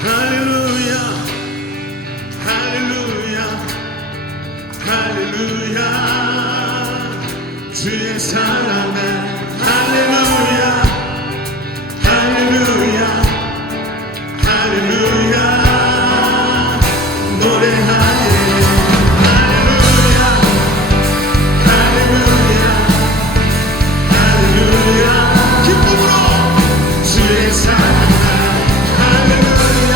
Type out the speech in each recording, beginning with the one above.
할렐루야 할렐루야 할렐루야 주의 사랑을 할렐루야 할렐루야 할렐루야 노래하네 할렐루야 할렐루야 할렐루야 기쁨으로 주의 사랑을 할렐루야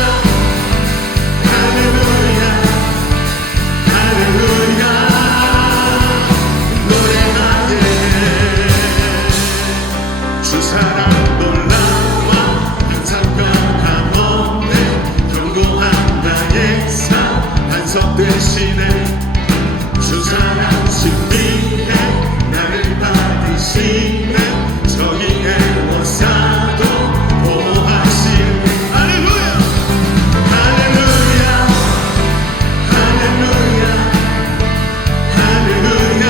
할렐루야 할렐루야 노래하네 주 사랑 놀라워 항상 변함없네 견고한 나의 삶 반석 되시네 주 사랑 신비해 나를 받으시네 저기 애워싸도 보호하시네 할렐루야 할렐루야 할렐루야 할렐루야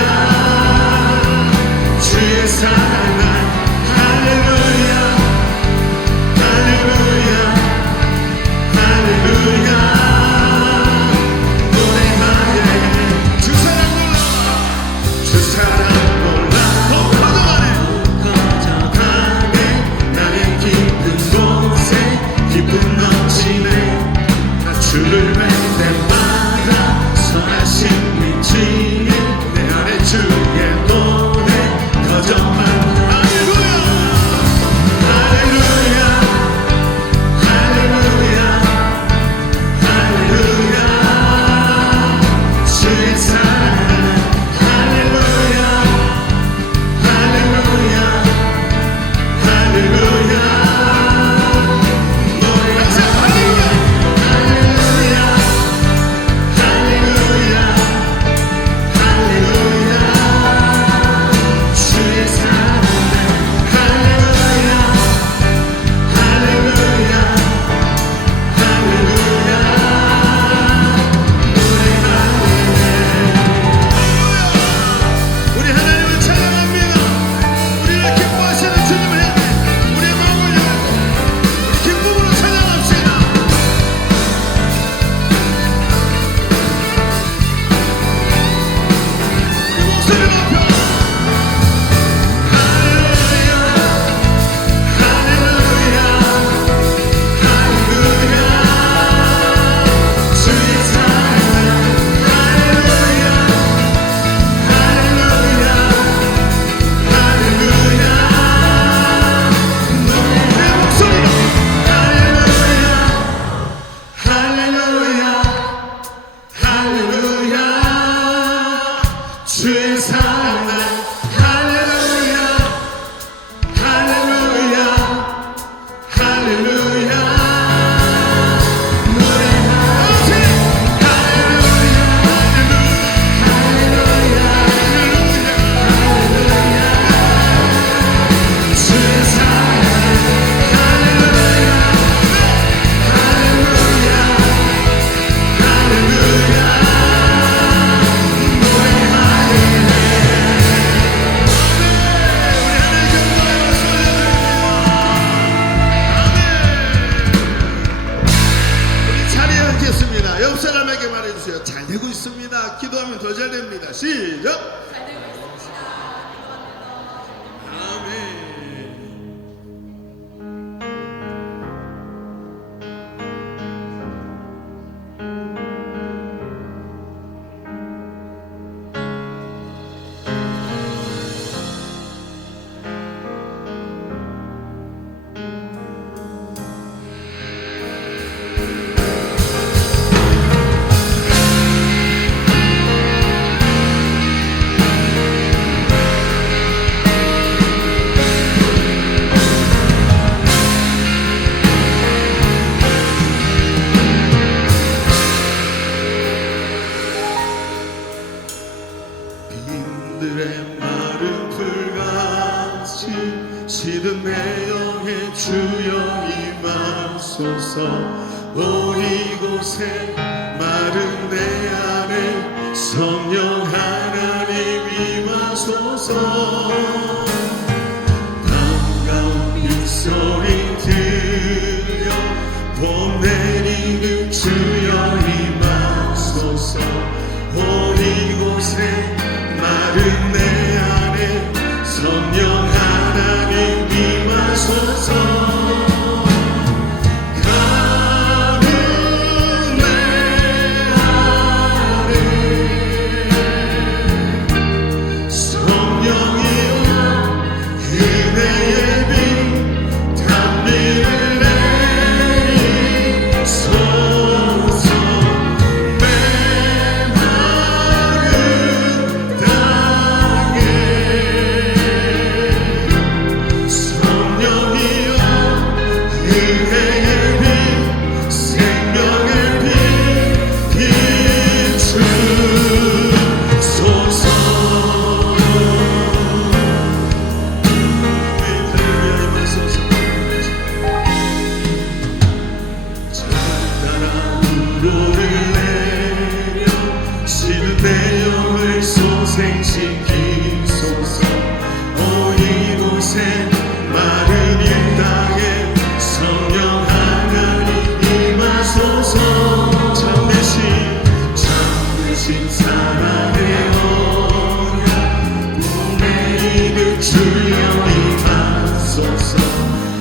주의 사랑 할렐루야 할렐루야 할렐루야 노래하네 주 사랑 놀라워 주 사랑 놀라워 가네 나의 깊은 곳에 기쁨 넘치네 나 주를 뵐 때마다 선하신 미치네 내 안에 주의 노래 거저만 할렐루야 할렐루야 할렐루야 할렐루야 주의 사랑 할렐루야 할렐루야 할렐루야 노래하자 할렐루야 할렐루야 할렐루야 할렐루야 주의 사랑 할렐루야 할렐루야 할렐루야 우리 하나님을 찬양합니다. 우리를 기뻐하시는 주님을 향해 우리의 마음을 열고 우리 기쁨으로 찬양합시다. 우리 목소리 높여 할렐루야 할렐루야 할렐루야 주의 사랑 할렐루야 할렐루야 할렐루야 내 목소리로 할렐루야 할렐루야 할렐루야 주의 사랑 할렐루야 할렐루야 할렐루야 노래하세 할렐루야 할렐루야 할렐루야 주의 사랑 할렐루야 할렐루야 할렐루야 노래하네 우리 하나님께 영광의 박수 올려드립니다. 우리 자리에 앉겠습니다. 옆 사람에게 말해주세요. 잘 되고 있습니다. 기도하면 더 잘 됩니다. 시작. 잘 되고 있습니다. 아멘. 빈들의 마른 풀같이 시든 내 영의 주여 임하소서 오 이곳에 마른 내 안에 성령 하나님 임하소서 반가운 이 소리 들려 봄 내리 이곳에 마른 내 안에 성령 하나님 임하소서. 가는 내 안에 성령이여 은혜의 빛 담비를 내리소서. 내 마른 땅에 성령이여 은혜의 빛 생명의 빛 비추소서. 찬란한 우로를 내려 시든 내 영을 소생시키소서. 오 이곳에 마른 이 땅에 성령 하나님 임하소서. 참되신 사랑의 언약 꿈의 이득 주여 임하소서.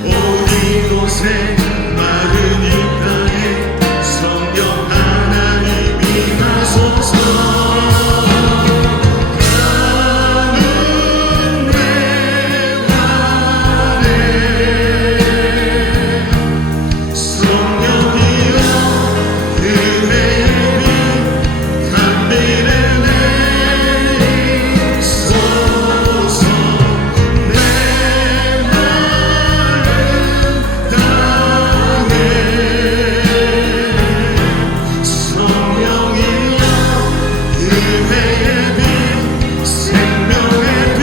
오 이곳에 마른 이 땅에 성령 하나님 임하소서. 가는 내 안에 성령이여 은혜의 빛 담비를 내리소서. 내 마른 땅에 성령이여 은혜의 빛 생명의 빛.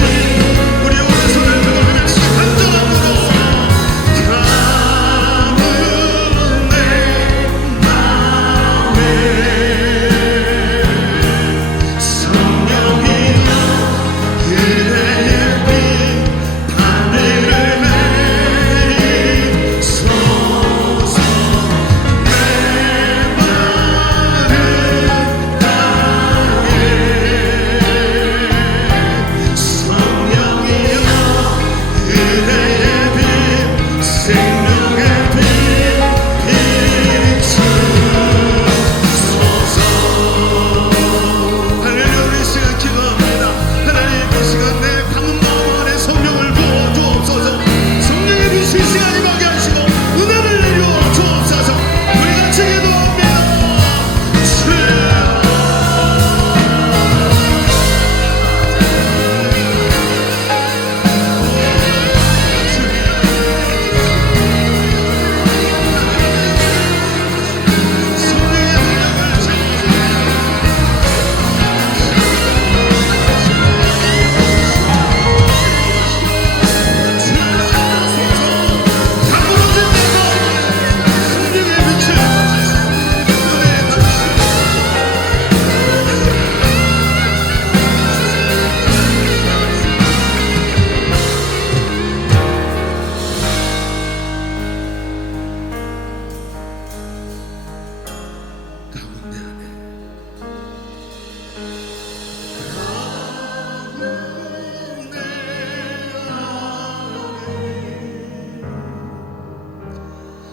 우리 오른손을 들고 그냥 간절함으로 가는 내 마음에 성령이여 은혜의 빛 담비를 내리소서. 내 마른 땅에 성령이여 은혜의 빛 생명의 빛 비추소서. 할렐루야. 우리 시간 기도합니다. 하나님 이 시간 내 방은 마음 안에 성령을 부어주옵소서. 성령의 빛이 이 시간 임하게 하시고 은혜를 내려 주옵소서. 우리 같이 기도합니다. 성령의 능력을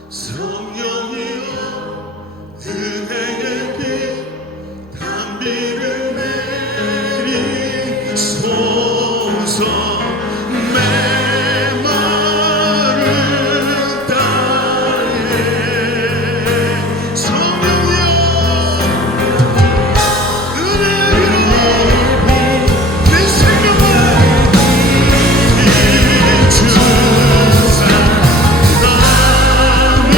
성령이여 은혜의 빛 담비를 내리소서. 내 마른 땅에 성령이여 은혜의 빛 내 생명을 비추사. 가는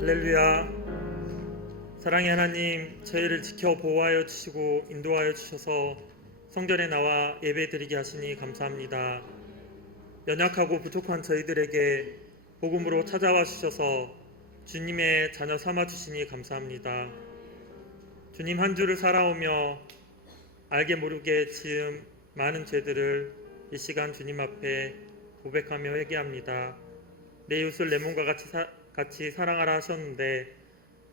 할렐루야. 사랑의 하나님, 저희를 지켜 보호하여 주시고 인도하여 주셔서 성전에 나와 예배드리게 하시니 감사합니다. 연약하고 부족한 저희들에게 복음으로 찾아와 주셔서 주님의 자녀 삼아 주시니 감사합니다. 주님, 한 주를 살아오며 알게 모르게 지은 많은 죄들을 이 시간 주님 앞에 고백하며 회개합니다. 내 이웃을 내 몸과 같이 사랑하라 하셨는데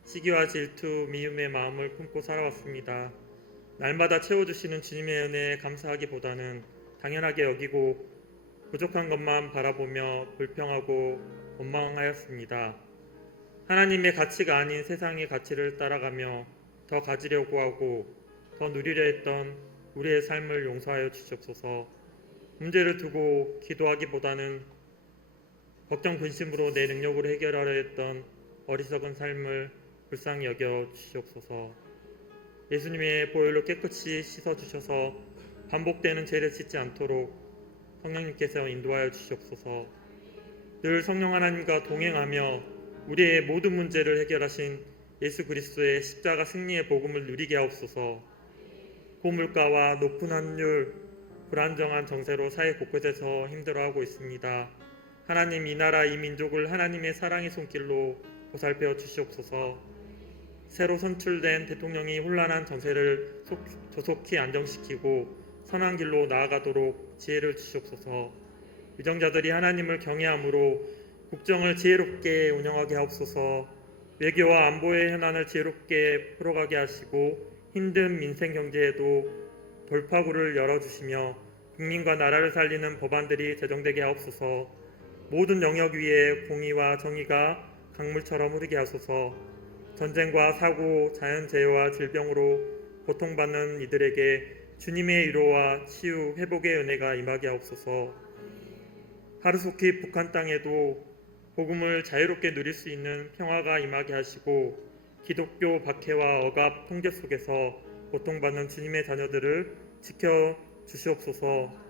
시기와 질투, 미움의 마음을 품고 살아왔습니다. 날마다 채워주시는 주님의 은혜에 감사하기보다는 당연하게 여기고 부족한 것만 바라보며 불평하고 원망하였습니다. 하나님의 가치가 아닌 세상의 가치를 따라가며 더 가지려고 하고 더 누리려 했던 우리의 삶을 용서하여 주시옵소서. 문제를 두고 기도하기보다는 걱정 근심으로 내 능력으로 해결하려 했던 어리석은 삶을 불쌍히 여겨 주시옵소서. 예수님의 보혈로 깨끗이 씻어주셔서 반복되는 죄를 짓지 않도록 성령님께서 인도하여 주시옵소서. 늘 성령 하나님과 동행하며 우리의 모든 문제를 해결하신 예수 그리스도의 십자가 승리의 복음을 누리게 하옵소서. 고물가와 높은 환율, 불안정한 정세로 사회 곳곳에서 힘들어하고 있습니다. 하나님, 이 나라 이 민족을 하나님의 사랑의 손길로 보살펴 주시옵소서. 새로 선출된 대통령이 혼란한 정세를 조속히 안정시키고 선한 길로 나아가도록 지혜를 주시옵소서. 위정자들이 하나님을 경외함으로 국정을 지혜롭게 운영하게 하옵소서. 외교와 안보의 현안을 지혜롭게 풀어가게 하시고 힘든 민생 경제에도 돌파구를 열어주시며 국민과 나라를 살리는 법안들이 제정되게 하옵소서. 모든 영역 위에 공의와 정의가 강물처럼 흐르게 하소서. 전쟁과 사고, 자연재해와 질병으로 고통받는 이들에게 주님의 위로와 치유, 회복의 은혜가 임하게 하옵소서. 하루속히 북한 땅에도 복음을 자유롭게 누릴 수 있는 평화가 임하게 하시고 기독교 박해와 억압, 통제 속에서 고통받는 주님의 자녀들을 지켜 주시옵소서.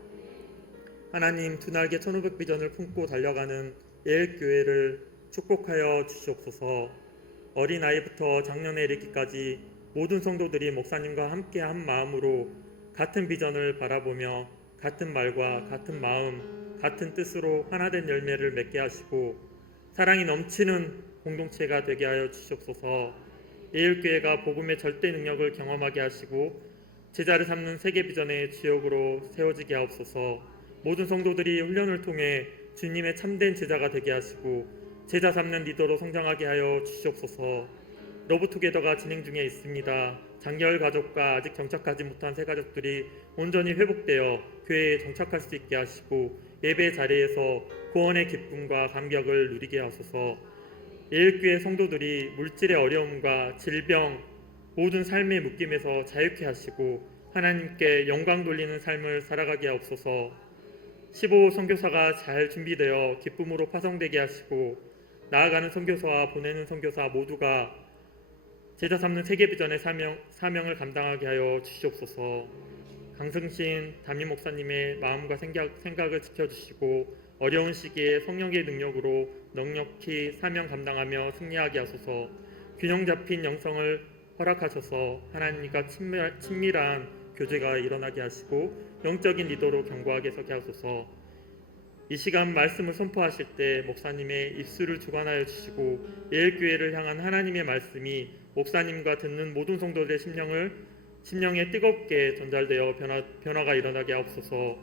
하나님, 두 날개 1500비전을 품고 달려가는 예일교회를 축복하여 주시옵소서. 어린아이부터 장년에 이르기까지 모든 성도들이 목사님과 함께 한 마음으로 같은 비전을 바라보며 같은 말과 같은 마음, 같은 뜻으로 하나된 열매를 맺게 하시고 사랑이 넘치는 공동체가 되게 하여 주시옵소서. 예일교회가 복음의 절대 능력을 경험하게 하시고 제자를 삼는 세계 비전의 주역으로 세워지게 하옵소서. 모든 성도들이 훈련을 통해 주님의 참된 제자가 되게 하시고 제자 삼는 리더로 성장하게 하여 주시옵소서. 러브투게더가 진행 중에 있습니다. 장결 가족과 아직 정착하지 못한 새 가족들이 온전히 회복되어 교회에 정착할 수 있게 하시고 예배 자리에서 구원의 기쁨과 감격을 누리게 하소서. 예일교회 성도들이 물질의 어려움과 질병, 모든 삶의 묶임에서 자유케 하시고 하나님께 영광 돌리는 삶을 살아가게 하옵소서. 15 선교사가 잘 준비되어 기쁨으로 파송되게 하시고 나아가는 선교사와 보내는 선교사 모두가 제자 삼는 세계비전의 사명을 감당하게 하여 주시옵소서. 강승신 담임 목사님의 마음과 생각을 지켜주시고 어려운 시기에 성령의 능력으로 넉넉히 사명 감당하며 승리하게 하소서. 균형 잡힌 영성을 허락하셔서 하나님과 친밀한 교제가 일어나게 하시고 영적인 리더로 견고하게 서게 하소서. 이 시간 말씀을 선포하실 때 목사님의 입술을 주관하여 주시고 예일교회를 향한 하나님의 말씀이 목사님과 듣는 모든 성도들의 심령에 뜨겁게 전달되어 변화가 일어나게 하옵소서.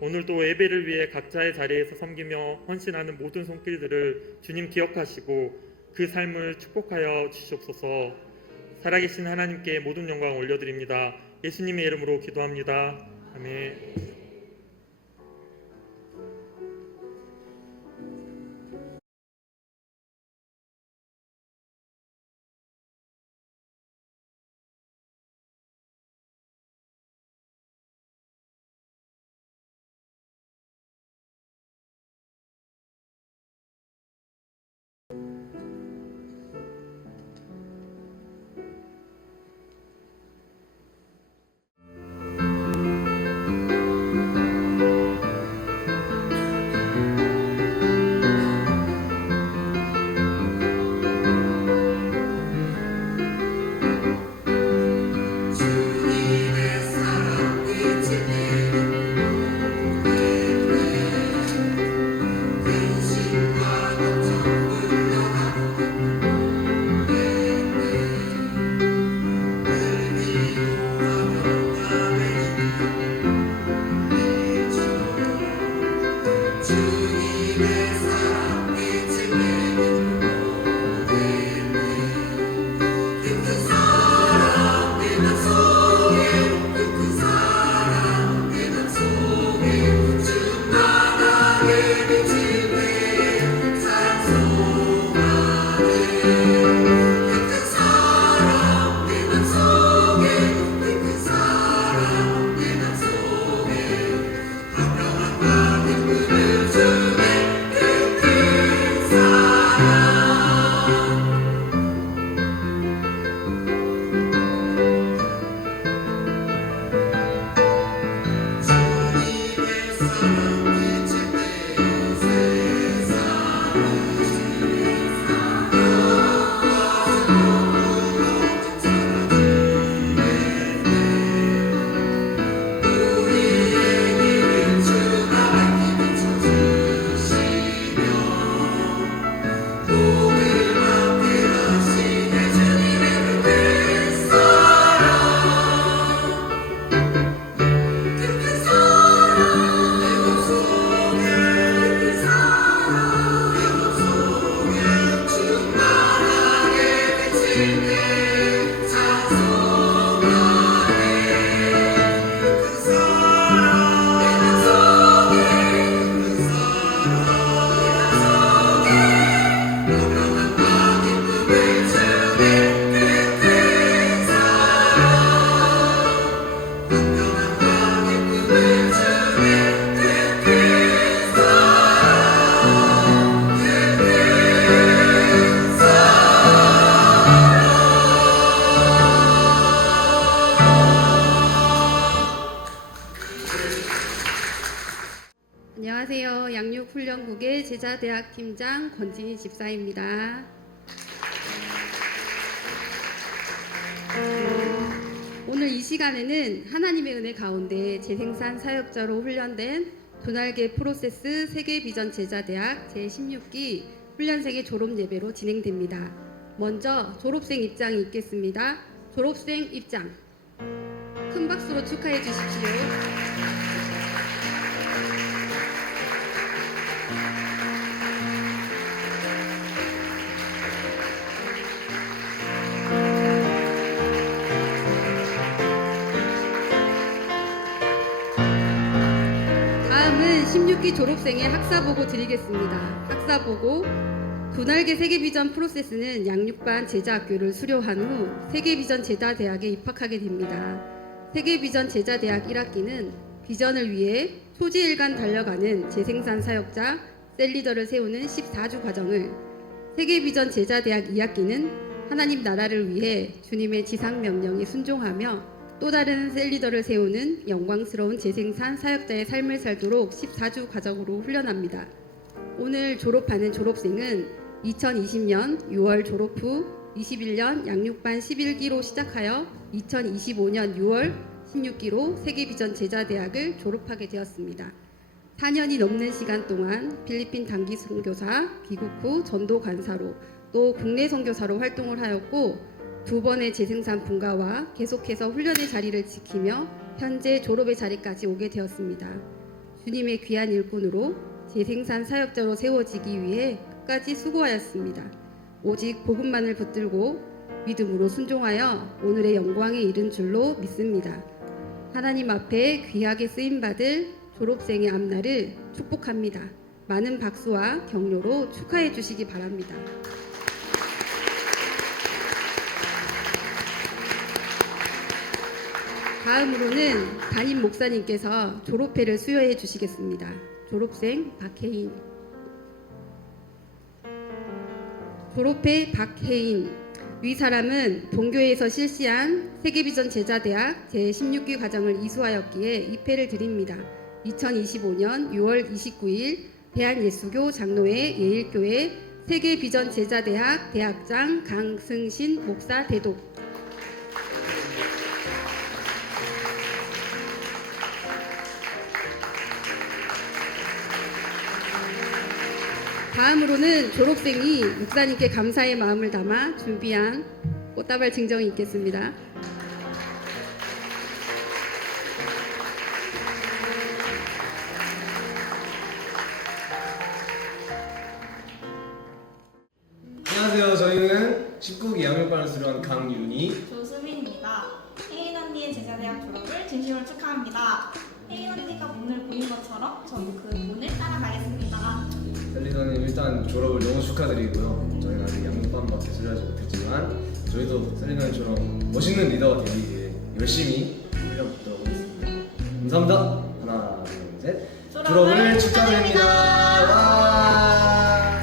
오늘도 예배를 위해 각자의 자리에서 섬기며 헌신하는 모든 손길들을 주님 기억하시고 그 삶을 축복하여 주시옵소서. 살아계신 하나님께 모든 영광 올려드립니다. 예수님의 이름으로 기도합니다. 아멘. 안녕하세요. 양육훈련국의 제자대학 팀장 권진희 집사입니다. 오늘 이 시간에는 하나님의 은혜 가운데 재생산 사역자로 훈련된 도날개 프로세스 세계비전 제자대학 제16기 훈련생의 졸업 예배로 진행됩니다. 먼저 졸업생 입장이 있겠습니다. 졸업생 입장. 큰 박수로 축하해 주십시오. 다음은 16기 졸업생의 학사보고 드리겠습니다. 학사보고. 도날개 세계비전 프로세스는 양육반 제자학교를 수료한 후 세계비전 제자대학에 입학하게 됩니다. 세계비전 제자대학 1학기는 비전을 위해 초지일관 달려가는 재생산 사역자 셀리더를 세우는 14주 과정을, 세계비전 제자대학 2학기는 하나님 나라를 위해 주님의 지상명령에 순종하며 또 다른 셀리더를 세우는 영광스러운 재생산 사역자의 삶을 살도록 14주 과정으로 훈련합니다. 오늘 졸업하는 졸업생은 2020년 6월 졸업 후 21년 양육반 11기로 시작하여 2025년 6월 16기로 세계비전 제자대학을 졸업하게 되었습니다. 4년이 넘는 시간 동안 필리핀 단기 선교사, 귀국 후 전도 간사로 또 국내 선교사로 활동을 하였고 2번의 재생산 분과와 계속해서 훈련의 자리를 지키며 현재 졸업의 자리까지 오게 되었습니다. 주님의 귀한 일꾼으로 재생산 사역자로 세워지기 위해 끝까지 수고하였습니다. 오직 복음만을 붙들고 믿음으로 순종하여 오늘의 영광에 이른 줄로 믿습니다. 하나님 앞에 귀하게 쓰임받을 졸업생의 앞날을 축복합니다. 많은 박수와 격려로 축하해 주시기 바랍니다. 다음으로는 담임 목사님께서 졸업회를 수여해 주시겠습니다. 졸업생 박혜인. 졸업회 박혜인. 위 사람은 본교회에서 실시한 세계비전 제자대학 제16기 과정을 이수하였기에 입회를 드립니다. 2025년 6월 29일 대한예수교 장로회 예일교회 세계비전 제자대학 대학장 강승신 목사 대독. 다음으로는 졸업생이 목사님께 감사의 마음을 담아 준비한 꽃다발 증정이 있겠습니다. 안녕하세요. 저희는 19기 양육반을 수료한 강윤희, 조수민입니다. 혜인 언니의 제자대학 졸업을 진심으로 축하합니다. 혜인 언니가 문을 보인 것처럼 저도 그 문을 따라가겠습니다. 셀리더님 일단 졸업을 너무 축하드리고요. 저희는 아직 양육반밖에 수료하지 못했지만 저희도 셀리더님처럼 멋있는 리더가 되기 위해 열심히 훈련 붙도록 하겠습니다. 감사합니다. 하나, 둘, 셋. 졸업을 축하드립니다. 와!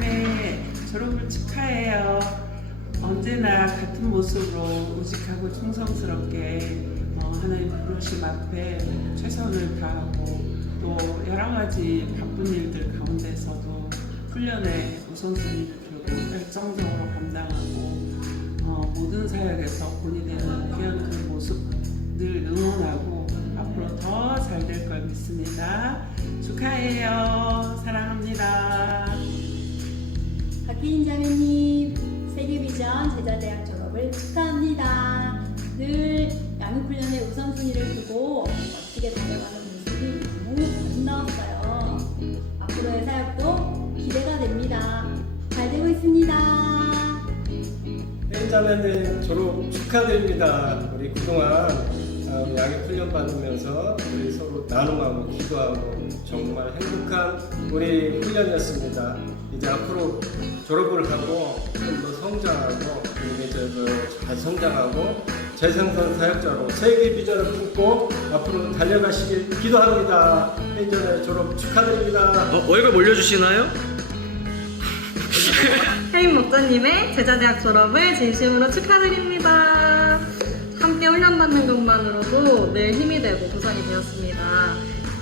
네, 졸업을 축하해요. 언제나 같은 모습으로 우직하고 충성스럽게 하나님 부르심 앞에 최선을 다하고 또 여러 가지 바쁜 일들 가운데서도 훈련에 우선순위를 두고 열정적으로 감당하고 모든 사역에서 본이 되는 귀한 그 모습 늘 응원하고 앞으로 더 잘 될 걸 믿습니다. 축하해요. 사랑합니다. 박희인 자매님 세계비전 제자대학 졸업을 축하합니다. 늘 양육훈련의 우선순위를 두고 멋지게 달려가는 모습이 너무 아름다웠어요. 앞으로의 사역도 기대가 됩니다. 잘 되고 있습니다. 네, 자매님 졸업 축하드립니다. 우리 그동안 양육 훈련 받으면서 우리 서로 나눔하고 기도하고 정말 행복한 우리 훈련이었습니다. 이제 앞으로 졸업을 하고 좀 더 성장하고 잘 성장하고 재생산 사역자로 세계 비전을 품고 앞으로 달려가시길 기도합니다. 혜인전의 졸업 축하드립니다. 월급 올려주시나요? 혜인 목사님의 제자대학 졸업을 진심으로 축하드립니다. 함께 훈련받는 것만으로도 늘 힘이 되고 보상이 되었습니다.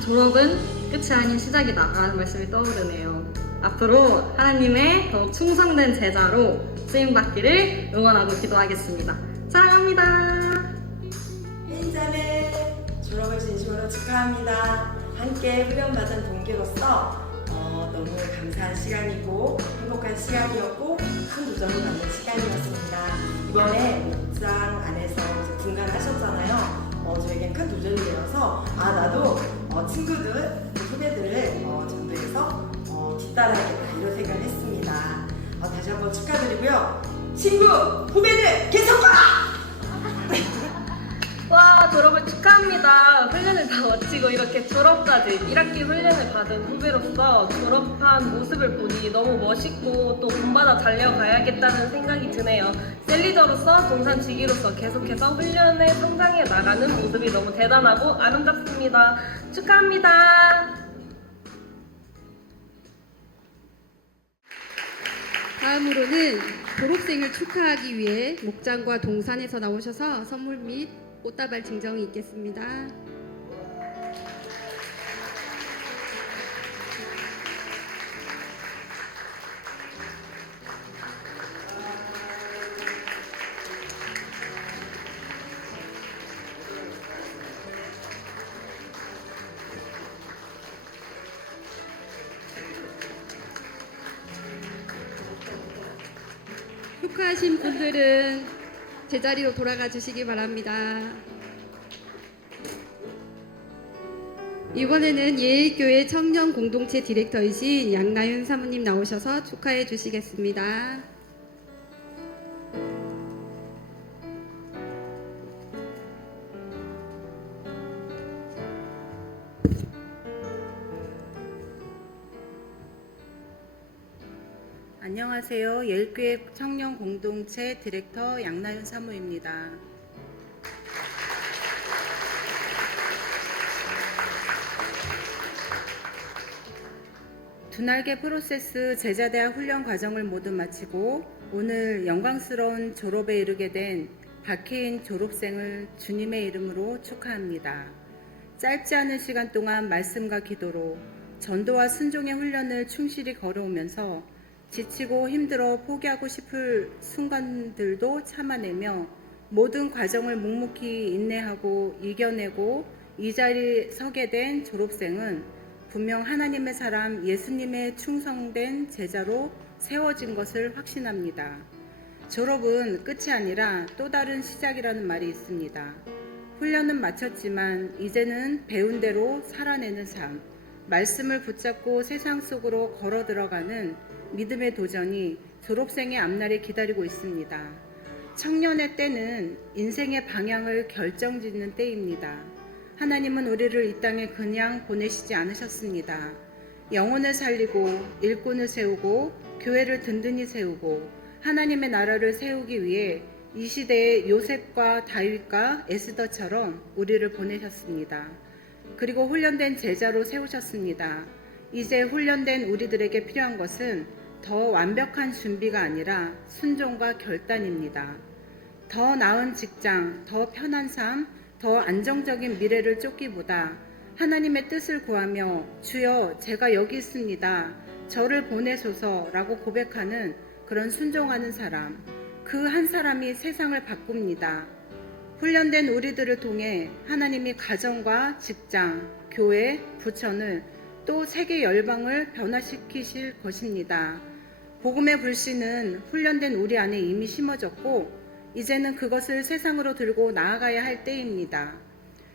졸업은 끝이 아닌 시작이다 라는 말씀이 떠오르네요. 앞으로 하나님의 더욱 충성된 제자로 쓰임받기를 응원하고 기도하겠습니다. 사랑합니다. 혜인자매 졸업을 진심으로 축하합니다. 함께 훈련받은 동기로서 너무 감사한 시간이고 행복한 시간이었고 큰 도전을 받는 시간이었습니다. 이번에 목장 안에서 이제 분간하셨잖아요. 저에겐 큰 도전이 되어서 나도 친구들, 후배들을 전도해서 뒤따라야겠다 이런 생각을 했습니다. 다시 한번 축하드리고요. 친구, 후배들 계속 가! 와, 졸업을 축하합니다. 훈련을 다 마치고 이렇게 졸업까지 1학기 훈련을 받은 후배로서 졸업한 모습을 보니 너무 멋있고 또 본받아 달려가야겠다는 생각이 드네요. 셀리더로서 동산지기로서 계속해서 훈련에 성장해 나가는 모습이 너무 대단하고 아름답습니다. 축하합니다. 다음으로는 졸업생을 축하하기 위해 목장과 동산에서 나오셔서 선물 및 꽃다발 증정이 있겠습니다. 축하하신 분들은 제자리로 돌아가 주시기 바랍니다. 이번에는 예일교회 청년 공동체 디렉터이신 양나윤 사모님 나오셔서 축하해 주시겠습니다. 안녕하세요. 예일교회 청년 공동체 디렉터 양나윤 사모입니다. 두날개 프로세스 제자대학 훈련 과정을 모두 마치고 오늘 영광스러운 졸업에 이르게 된 박혜인 졸업생을 주님의 이름으로 축하합니다. 짧지 않은 시간 동안 말씀과 기도로 전도와 순종의 훈련을 충실히 걸어오면서 지치고 힘들어 포기하고 싶을 순간들도 참아내며 모든 과정을 묵묵히 인내하고 이겨내고 이 자리에 서게 된 졸업생은 분명 하나님의 사람 예수님의 충성된 제자로 세워진 것을 확신합니다. 졸업은 끝이 아니라 또 다른 시작이라는 말이 있습니다. 훈련은 마쳤지만 이제는 배운 대로 살아내는 삶, 말씀을 붙잡고 세상 속으로 걸어 들어가는 믿음의 도전이 졸업생의 앞날에 기다리고 있습니다. 청년의 때는 인생의 방향을 결정짓는 때입니다. 하나님은 우리를 이 땅에 그냥 보내시지 않으셨습니다. 영혼을 살리고 일꾼을 세우고 교회를 든든히 세우고 하나님의 나라를 세우기 위해 이 시대에 요셉과 다윗과 에스더처럼 우리를 보내셨습니다. 그리고 훈련된 제자로 세우셨습니다. 이제 훈련된 우리들에게 필요한 것은 더 완벽한 준비가 아니라 순종과 결단입니다. 더 나은 직장, 더 편한 삶, 더 안정적인 미래를 쫓기보다 하나님의 뜻을 구하며 주여 제가 여기 있습니다. 저를 보내소서라고 고백하는 그런 순종하는 사람, 그 한 사람이 세상을 바꿉니다. 훈련된 우리들을 통해 하나님이 가정과 직장, 교회, 부천을 또 세계 열방을 변화시키실 것입니다. 복음의 불씨는 훈련된 우리 안에 이미 심어졌고 이제는 그것을 세상으로 들고 나아가야 할 때입니다.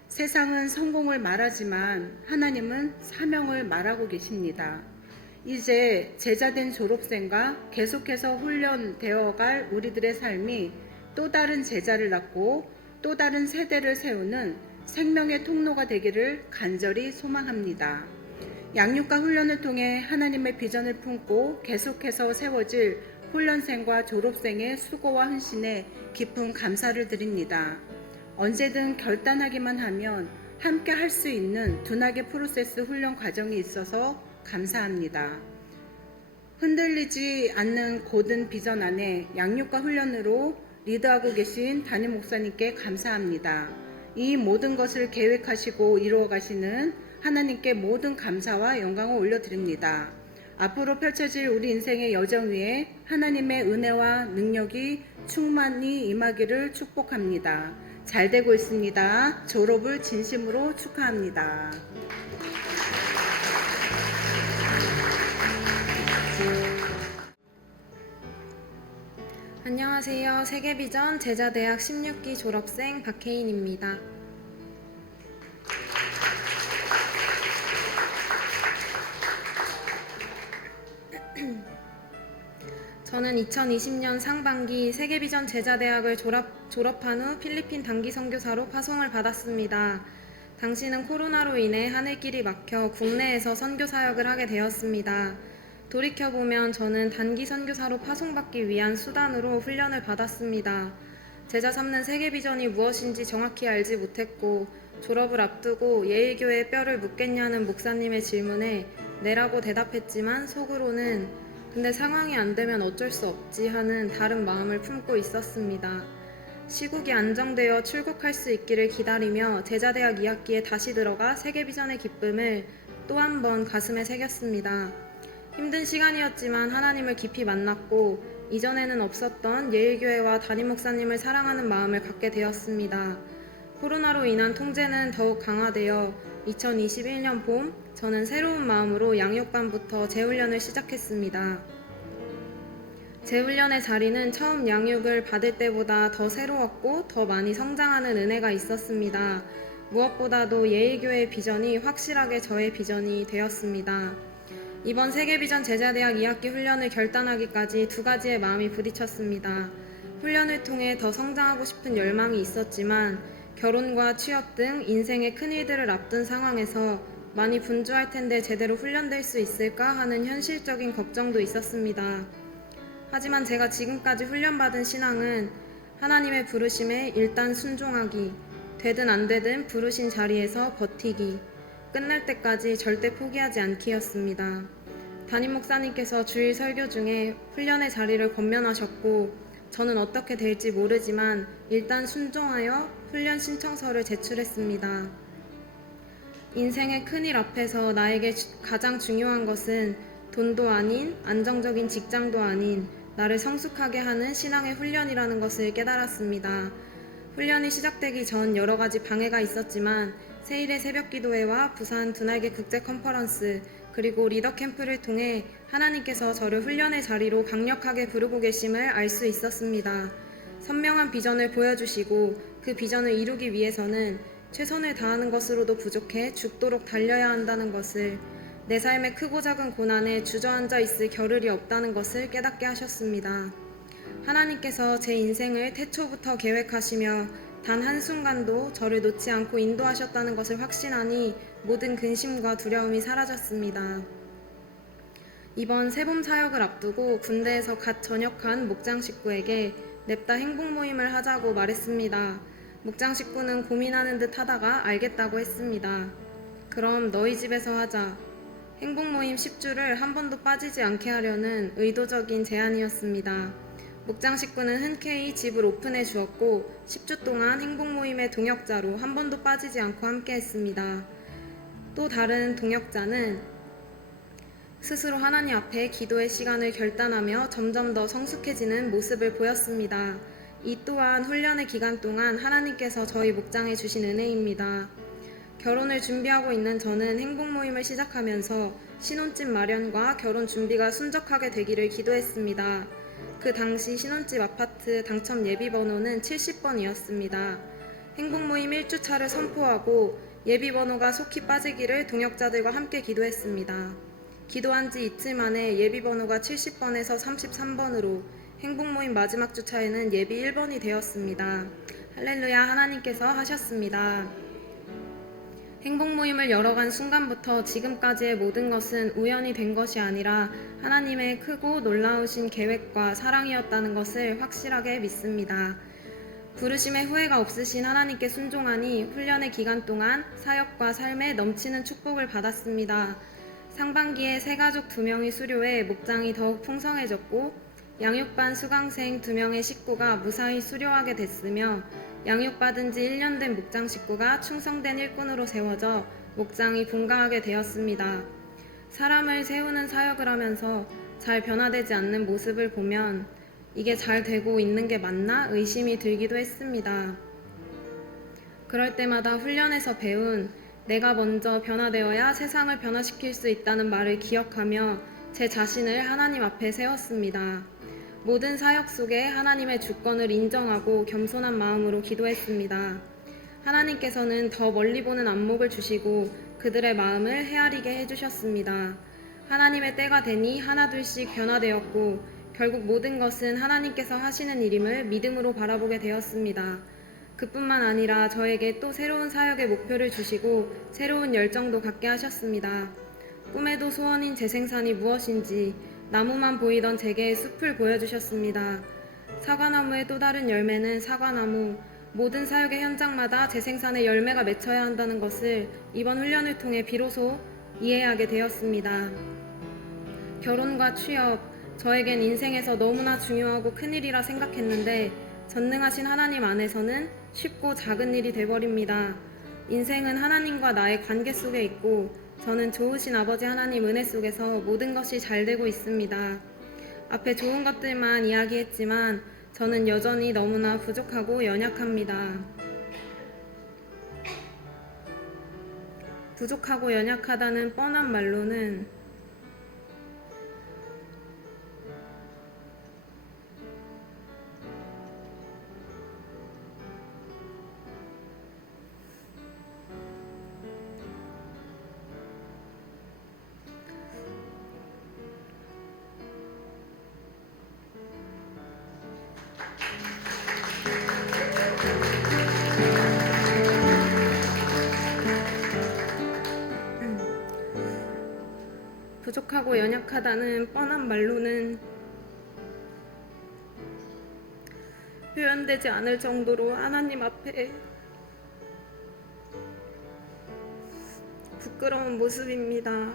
세상은 성공을 말하지만 하나님은 사명을 말하고 계십니다. 이제 제자된 졸업생과 계속해서 훈련되어갈 우리들의 삶이 또 다른 제자를 낳고 또 다른 세대를 세우는 생명의 통로가 되기를 간절히 소망합니다. 양육과 훈련을 통해 하나님의 비전을 품고 계속해서 세워질 훈련생과 졸업생의 수고와 헌신에 깊은 감사를 드립니다. 언제든 결단하기만 하면 함께 할 수 있는 둔하게 프로세스 훈련 과정이 있어서 감사합니다. 흔들리지 않는 고든 비전 안에 양육과 훈련으로 리드하고 계신 담임 목사님께 감사합니다. 이 모든 것을 계획하시고 이루어 가시는 하나님께 모든 감사와 영광을 올려드립니다. 앞으로 펼쳐질 우리 인생의 여정 위에 하나님의 은혜와 능력이 충만히 임하기를 축복합니다. 잘 되고 있습니다. 졸업을 진심으로 축하합니다. 안녕하세요. 세계비전 제자대학 16기 졸업생 박혜인입니다. 저는 2020년 상반기 세계비전 제자대학을 졸업한 후 필리핀 단기 선교사로 파송을 받았습니다. 당시는 코로나로 인해 하늘길이 막혀 국내에서 선교 사역을 하게 되었습니다. 돌이켜보면 저는 단기 선교사로 파송받기 위한 수단으로 훈련을 받았습니다. 제자 삼는 세계비전이 무엇인지 정확히 알지 못했고 졸업을 앞두고 예일교회의 뼈를 묻겠냐는 목사님의 질문에 네라고 대답했지만 속으로는 근데 상황이 안 되면 어쩔 수 없지 하는 다른 마음을 품고 있었습니다. 시국이 안정되어 출국할 수 있기를 기다리며 제자대학 2학기에 다시 들어가 세계비전의 기쁨을 또 한 번 가슴에 새겼습니다. 힘든 시간이었지만 하나님을 깊이 만났고 이전에는 없었던 예일교회와 담임 목사님을 사랑하는 마음을 갖게 되었습니다. 코로나로 인한 통제는 더욱 강화되어 2021년 봄 저는 새로운 마음으로 양육반부터 재훈련을 시작했습니다. 재훈련의 자리는 처음 양육을 받을 때보다 더 새로웠고 더 많이 성장하는 은혜가 있었습니다. 무엇보다도 예일교회의 비전이 확실하게 저의 비전이 되었습니다. 이번 세계비전 제자대학 2학기 훈련을 결단하기까지 두 가지의 마음이 부딪혔습니다. 훈련을 통해 더 성장하고 싶은 열망이 있었지만 결혼과 취업 등 인생의 큰 일들을 앞둔 상황에서 많이 분주할 텐데 제대로 훈련될 수 있을까 하는 현실적인 걱정도 있었습니다. 하지만 제가 지금까지 훈련받은 신앙은 하나님의 부르심에 일단 순종하기, 되든 안 되든 부르신 자리에서 버티기, 끝날 때까지 절대 포기하지 않기였습니다. 담임 목사님께서 주일 설교 중에 훈련의 자리를 권면하셨고 저는 어떻게 될지 모르지만 일단 순종하여 훈련 신청서를 제출했습니다. 인생의 큰일 앞에서 나에게 가장 중요한 것은 돈도 아닌 안정적인 직장도 아닌 나를 성숙하게 하는 신앙의 훈련이라는 것을 깨달았습니다. 훈련이 시작되기 전 여러 가지 방해가 있었지만 세일의 새벽기도회와 부산 두날개 국제 컨퍼런스 그리고 리더 캠프를 통해 하나님께서 저를 훈련의 자리로 강력하게 부르고 계심을 알 수 있었습니다. 선명한 비전을 보여주시고 그 비전을 이루기 위해서는 최선을 다하는 것으로도 부족해 죽도록 달려야 한다는 것을, 내 삶의 크고 작은 고난에 주저앉아 있을 겨를이 없다는 것을 깨닫게 하셨습니다. 하나님께서 제 인생을 태초부터 계획하시며 단 한순간도 저를 놓지 않고 인도하셨다는 것을 확신하니 모든 근심과 두려움이 사라졌습니다. 이번 새봄 사역을 앞두고 군대에서 갓 전역한 목장 식구에게 냅다 행복 모임을 하자고 말했습니다. 목장 식구는 고민하는 듯 하다가 알겠다고 했습니다. 그럼 너희 집에서 하자. 행복 모임 10주를 한 번도 빠지지 않게 하려는 의도적인 제안이었습니다. 목장 식구는 흔쾌히 집을 오픈해 주었고 10주 동안 행복 모임의 동역자로 한 번도 빠지지 않고 함께 했습니다. 또 다른 동역자는 스스로 하나님 앞에 기도의 시간을 결단하며 점점 더 성숙해지는 모습을 보였습니다. 이 또한 훈련의 기간 동안 하나님께서 저희 목장에 주신 은혜입니다. 결혼을 준비하고 있는 저는 행복 모임을 시작하면서 신혼집 마련과 결혼 준비가 순적하게 되기를 기도했습니다. 그 당시 신혼집 아파트 당첨 예비 번호는 70번이었습니다. 행복 모임 1주차를 선포하고 예비 번호가 속히 빠지기를 동역자들과 함께 기도했습니다. 기도한 지 이틀 만에 예비 번호가 70번에서 33번으로 행복 모임 마지막 주차에는 예비 1번이 되었습니다. 할렐루야, 하나님께서 하셨습니다. 행복 모임을 열어간 순간부터 지금까지의 모든 것은 우연이 된 것이 아니라 하나님의 크고 놀라우신 계획과 사랑이었다는 것을 확실하게 믿습니다. 부르심에 후회가 없으신 하나님께 순종하니 훈련의 기간 동안 사역과 삶에 넘치는 축복을 받았습니다. 상반기에 새가족 2명이 수료해 목장이 더욱 풍성해졌고 양육반 수강생 2명의 식구가 무사히 수료하게 됐으며 양육받은 지 1년 된 목장 식구가 충성된 일꾼으로 세워져 목장이 분가하게 되었습니다. 사람을 세우는 사역을 하면서 잘 변화되지 않는 모습을 보면 이게 잘 되고 있는 게 맞나 의심이 들기도 했습니다. 그럴 때마다 훈련에서 배운 내가 먼저 변화되어야 세상을 변화시킬 수 있다는 말을 기억하며 제 자신을 하나님 앞에 세웠습니다. 모든 사역 속에 하나님의 주권을 인정하고 겸손한 마음으로 기도했습니다. 하나님께서는 더 멀리 보는 안목을 주시고 그들의 마음을 헤아리게 해주셨습니다. 하나님의 때가 되니 하나둘씩 변화되었고 결국 모든 것은 하나님께서 하시는 일임을 믿음으로 바라보게 되었습니다. 그뿐만 아니라 저에게 또 새로운 사역의 목표를 주시고 새로운 열정도 갖게 하셨습니다. 꿈에도 소원인 제 생산이 무엇인지 나무만 보이던 제게 숲을 보여주셨습니다. 사과나무의 또 다른 열매는 사과나무, 모든 사역의 현장마다 제 생산의 열매가 맺혀야 한다는 것을 이번 훈련을 통해 비로소 이해하게 되었습니다. 결혼과 취업, 저에겐 인생에서 너무나 중요하고 큰일이라 생각했는데 전능하신 하나님 안에서는 쉽고 작은 일이 돼버립니다. 인생은 하나님과 나의 관계 속에 있고 저는 좋으신 아버지 하나님 은혜 속에서 모든 것이 잘 되고 있습니다. 앞에 좋은 것들만 이야기했지만 저는 여전히 너무나 부족하고 연약합니다. 부족하고 연약하다는 뻔한 말로는 부족하고 연약하다는 뻔한 말로는 표현되지 않을 정도로 하나님 앞에 부끄러운 모습입니다.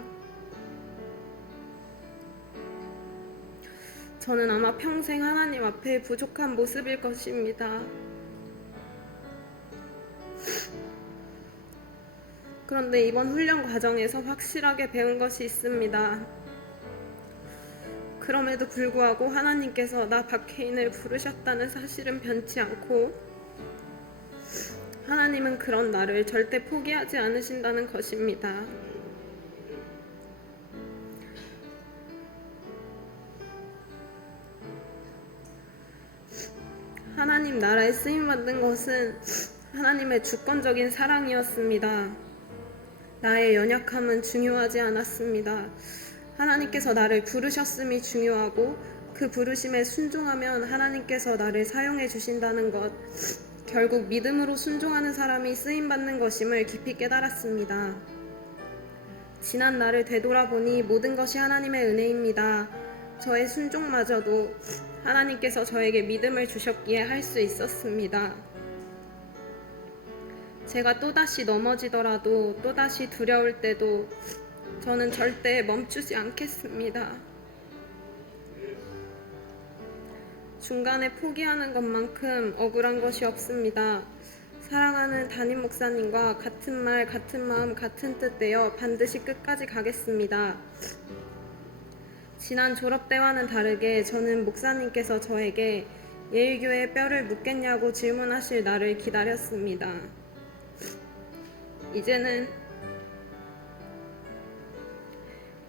저는 아마 평생 하나님 앞에 부족한 모습일 것입니다. 그런데 이번 훈련 과정에서 확실하게 배운 것이 있습니다. 그럼에도 불구하고 하나님께서 나 박혜인을 부르셨다는 사실은 변치 않고 하나님은 그런 나를 절대 포기하지 않으신다는 것입니다. 하나님 나라에 쓰임받는 것은 하나님의 주권적인 사랑이었습니다. 나의 연약함은 중요하지 않았습니다. 하나님께서 나를 부르셨음이 중요하고 그 부르심에 순종하면 하나님께서 나를 사용해 주신다는 것, 결국 믿음으로 순종하는 사람이 쓰임받는 것임을 깊이 깨달았습니다. 지난 날을 되돌아보니 모든 것이 하나님의 은혜입니다. 저의 순종마저도 하나님께서 저에게 믿음을 주셨기에 할 수 있었습니다. 제가 또다시 넘어지더라도 또다시 두려울 때도 저는 절대 멈추지 않겠습니다. 중간에 포기하는 것만큼 억울한 것이 없습니다. 사랑하는 담임 목사님과 같은 말, 같은 마음, 같은 뜻 되어 반드시 끝까지 가겠습니다. 지난 졸업 때와는 다르게 저는 목사님께서 저에게 예일교회에 뼈를 묻겠냐고 질문하실 날을 기다렸습니다. 이제는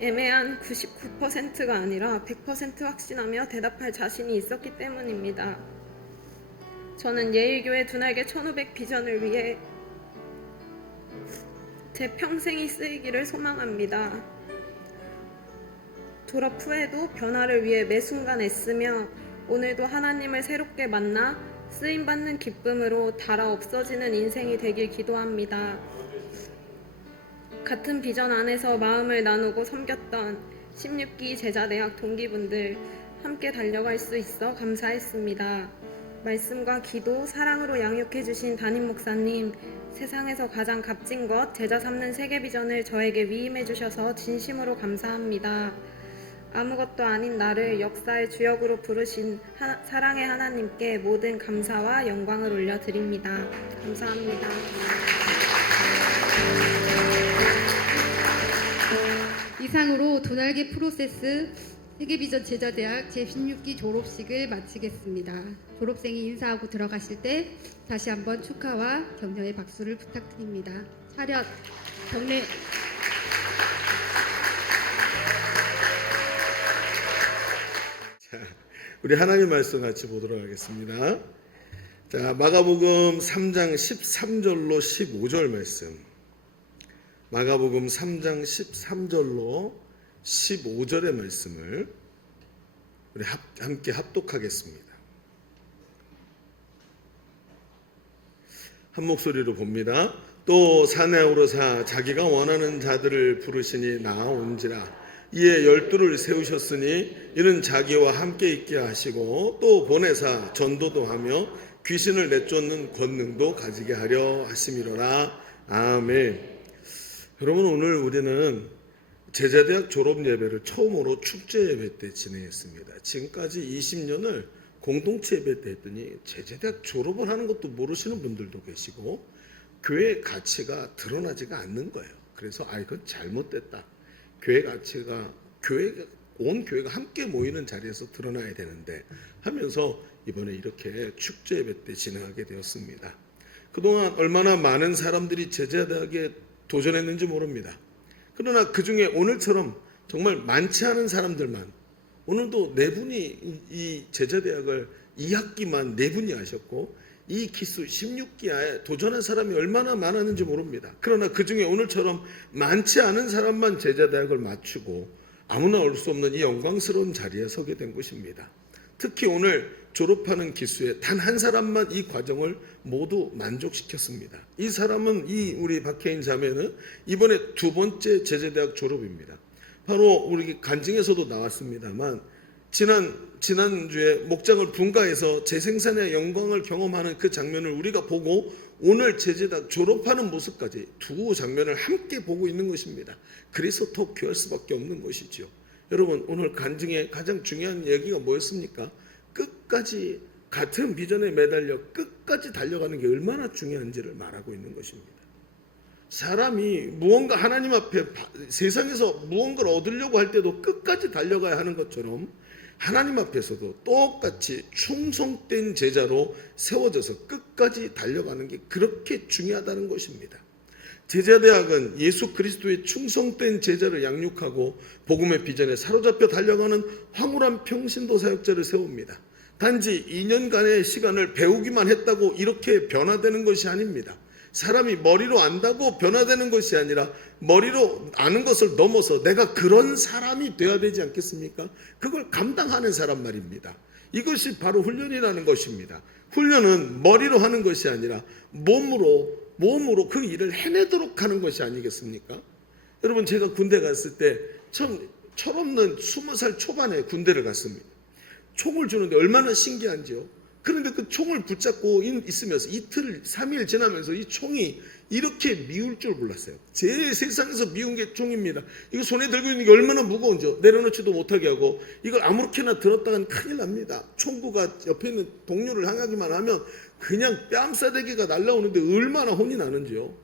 애매한 99%가 아니라 100% 확신하며 대답할 자신이 있었기 때문입니다. 저는 예일교회 두날개 1500 비전을 위해 제 평생이 쓰이기를 소망합니다. 졸업 후에도 변화를 위해 매 순간 애쓰며 오늘도 하나님을 새롭게 만나 쓰임받는 기쁨으로 닳아 없어지는 인생이 되길 기도합니다. 같은 비전 안에서 마음을 나누고 섬겼던 16기 제자대학 동기분들 함께 달려갈 수 있어 감사했습니다. 말씀과 기도, 사랑으로 양육해 주신 담임 목사님, 세상에서 가장 값진 것, 제자 삼는 세계 비전을 저에게 위임해 주셔서 진심으로 감사합니다. 아무것도 아닌 나를 역사의 주역으로 부르신 사랑의 하나님께 모든 감사와 영광을 올려드립니다. 감사합니다. 이상으로 도날개 프로세스 세계비전 제자대학 제16기 졸업식을 마치겠습니다. 졸업생이 인사하고 들어가실 때 다시 한번 축하와 격려의 박수를 부탁드립니다. 차렷, 경례. 우리 하나님 말씀 같이 보도록 하겠습니다. 자, 마가복음 3장 13절로 15절 말씀. 마가복음 3장 13절로 15절의 말씀을 우리 함께 합독하겠습니다. 한 목소리로 봅니다. 또 산에 오르사 자기가 원하는 자들을 부르시니 나온지라. 이에 12를 세우셨으니 이는 자기와 함께 있게 하시고 또 보내사 전도도 하며 귀신을 내쫓는 권능도 가지게 하려 하심이로라. 아멘. 여러분, 오늘 우리는 제자대학 졸업 예배를 처음으로 축제 예배 때 진행했습니다. 지금까지 20년을 공동체 예배 때 했더니 제자대학 졸업을 하는 것도 모르시는 분들도 계시고 교회의 가치가 드러나지가 않는 거예요. 그래서 이건 잘못됐다. 교회 가치가 온 교회가 함께 모이는 자리에서 드러나야 되는데 하면서 이번에 이렇게 축제 예배 때 진행하게 되었습니다. 그동안 얼마나 많은 사람들이 제자대학에 도전했는지 모릅니다. 그러나 그 중에 오늘처럼 정말 많지 않은 사람들만, 오늘도 4분이 이 제자대학을 2학기만 4분이 하셨고 이 기수 16기에 도전한 사람이 얼마나 많았는지 모릅니다. 그러나 그 중에 오늘처럼 많지 않은 사람만 제자대학을 마치고 아무나 올 수 없는 이 영광스러운 자리에 서게 된 것입니다. 특히 오늘 졸업하는 기수에 단 한 사람만 이 과정을 모두 만족시켰습니다. 이 사람은 우리 박혜인 자매는 이번에 2번째 제자대학 졸업입니다. 바로 우리 간증에서도 나왔습니다만 지난주에 목장을 분가해서 재생산의 영광을 경험하는 그 장면을 우리가 보고 오늘 제자대학 졸업하는 모습까지 두 장면을 함께 보고 있는 것입니다. 그래서 더 귀할 수밖에 없는 것이죠. 여러분, 오늘 간증의 가장 중요한 얘기가 뭐였습니까? 끝까지 같은 비전에 매달려 끝까지 달려가는 게 얼마나 중요한지를 말하고 있는 것입니다. 사람이 무언가 하나님 앞에 세상에서 무언가를 얻으려고 할 때도 끝까지 달려가야 하는 것처럼 하나님 앞에서도 똑같이 충성된 제자로 세워져서 끝까지 달려가는 게 그렇게 중요하다는 것입니다. 제자대학은 예수 그리스도의 충성된 제자를 양육하고 복음의 비전에 사로잡혀 달려가는 황홀한 평신도 사역자를 세웁니다. 단지 2년간의 시간을 배우기만 했다고 이렇게 변화되는 것이 아닙니다. 사람이 머리로 안다고 변화되는 것이 아니라 머리로 아는 것을 넘어서 내가 그런 사람이 되어야 되지 않겠습니까? 그걸 감당하는 사람 말입니다. 이것이 바로 훈련이라는 것입니다. 훈련은 머리로 하는 것이 아니라 몸으로 그 일을 해내도록 하는 것이 아니겠습니까? 여러분, 제가 군대 갔을 때 철없는 20살 초반에 군대를 갔습니다. 총을 주는데 얼마나 신기한지요. 그런데 그 총을 붙잡고 있으면서 이틀, 3일 지나면서 이 총이 이렇게 미울 줄 몰랐어요. 제일 세상에서 미운 게 총입니다. 이거 손에 들고 있는 게 얼마나 무거운지요. 내려놓지도 못하게 하고 이걸 아무렇게나 들었다간 큰일 납니다. 총구가 옆에 있는 동료를 향하기만 하면 그냥 뺨싸대기가 날라오는데 얼마나 혼이 나는지요.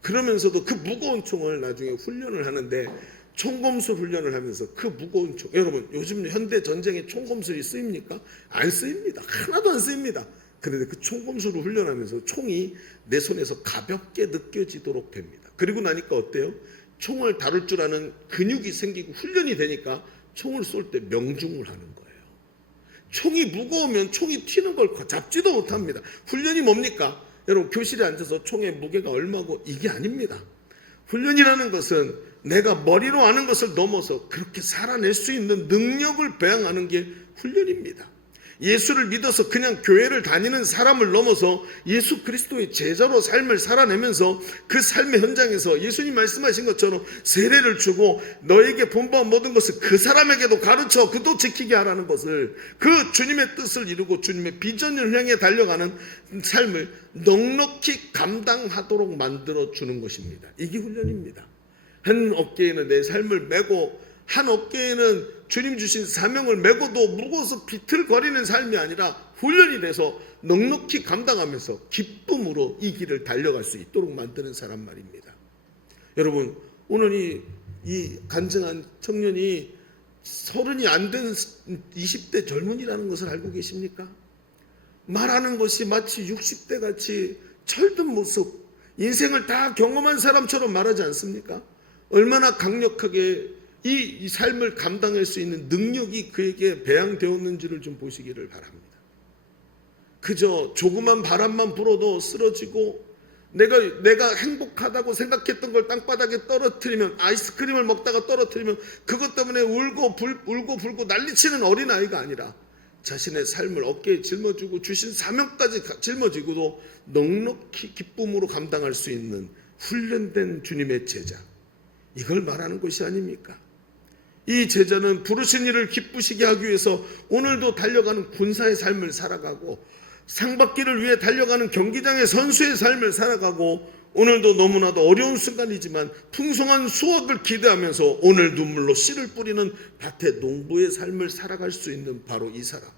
그러면서도 그 무거운 총을 나중에 훈련을 하는데 총검술 훈련을 하면서 그 무거운 총, 여러분 요즘 현대 전쟁에 총검술이 쓰입니까? 안 쓰입니다. 하나도 안 쓰입니다. 그런데 그 총검술을 훈련하면서 총이 내 손에서 가볍게 느껴지도록 됩니다. 그리고 나니까 어때요? 총을 다룰 줄 아는 근육이 생기고 훈련이 되니까 총을 쏠 때 명중을 하는 거예요. 총이 무거우면 총이 튀는 걸 잡지도 못합니다. 훈련이 뭡니까? 여러분, 교실에 앉아서 총의 무게가 얼마고 이게 아닙니다. 훈련이라는 것은 내가 머리로 아는 것을 넘어서 그렇게 살아낼 수 있는 능력을 배양하는 게 훈련입니다. 예수를 믿어서 그냥 교회를 다니는 사람을 넘어서 예수 그리스도의 제자로 삶을 살아내면서 그 삶의 현장에서 예수님 말씀하신 것처럼 세례를 주고 너에게 본받은 모든 것을 그 사람에게도 가르쳐 그도 지키게 하라는 것을, 그 주님의 뜻을 이루고 주님의 비전을 향해 달려가는 삶을 넉넉히 감당하도록 만들어주는 것입니다. 이게 훈련입니다. 한 어깨에는 내 삶을 메고 한 어깨에는 주님 주신 사명을 메고도 무거워서 비틀거리는 삶이 아니라 훈련이 돼서 넉넉히 감당하면서 기쁨으로 이 길을 달려갈 수 있도록 만드는 사람 말입니다. 여러분, 오늘 이 간증한 청년이 30이 안 된 20대 젊은이라는 것을 알고 계십니까? 말하는 것이 마치 60대 같이 철든 모습, 인생을 다 경험한 사람처럼 말하지 않습니까? 얼마나 강력하게 이 삶을 감당할 수 있는 능력이 그에게 배양되었는지를 좀 보시기를 바랍니다. 그저 조그만 바람만 불어도 쓰러지고 내가 행복하다고 생각했던 걸 땅바닥에 떨어뜨리면, 아이스크림을 먹다가 떨어뜨리면 그것 때문에 울고 불고 난리치는 어린아이가 아니라 자신의 삶을 어깨에 짊어지고 주신 사명까지 짊어지고도 넉넉히 기쁨으로 감당할 수 있는 훈련된 주님의 제자, 이걸 말하는 것이 아닙니까? 이 제자는 부르신 일을 기쁘시게 하기 위해서 오늘도 달려가는 군사의 삶을 살아가고 상받기를 위해 달려가는 경기장의 선수의 삶을 살아가고 오늘도 너무나도 어려운 순간이지만 풍성한 수확을 기대하면서 오늘 눈물로 씨를 뿌리는 밭의 농부의 삶을 살아갈 수 있는 바로 이 사람.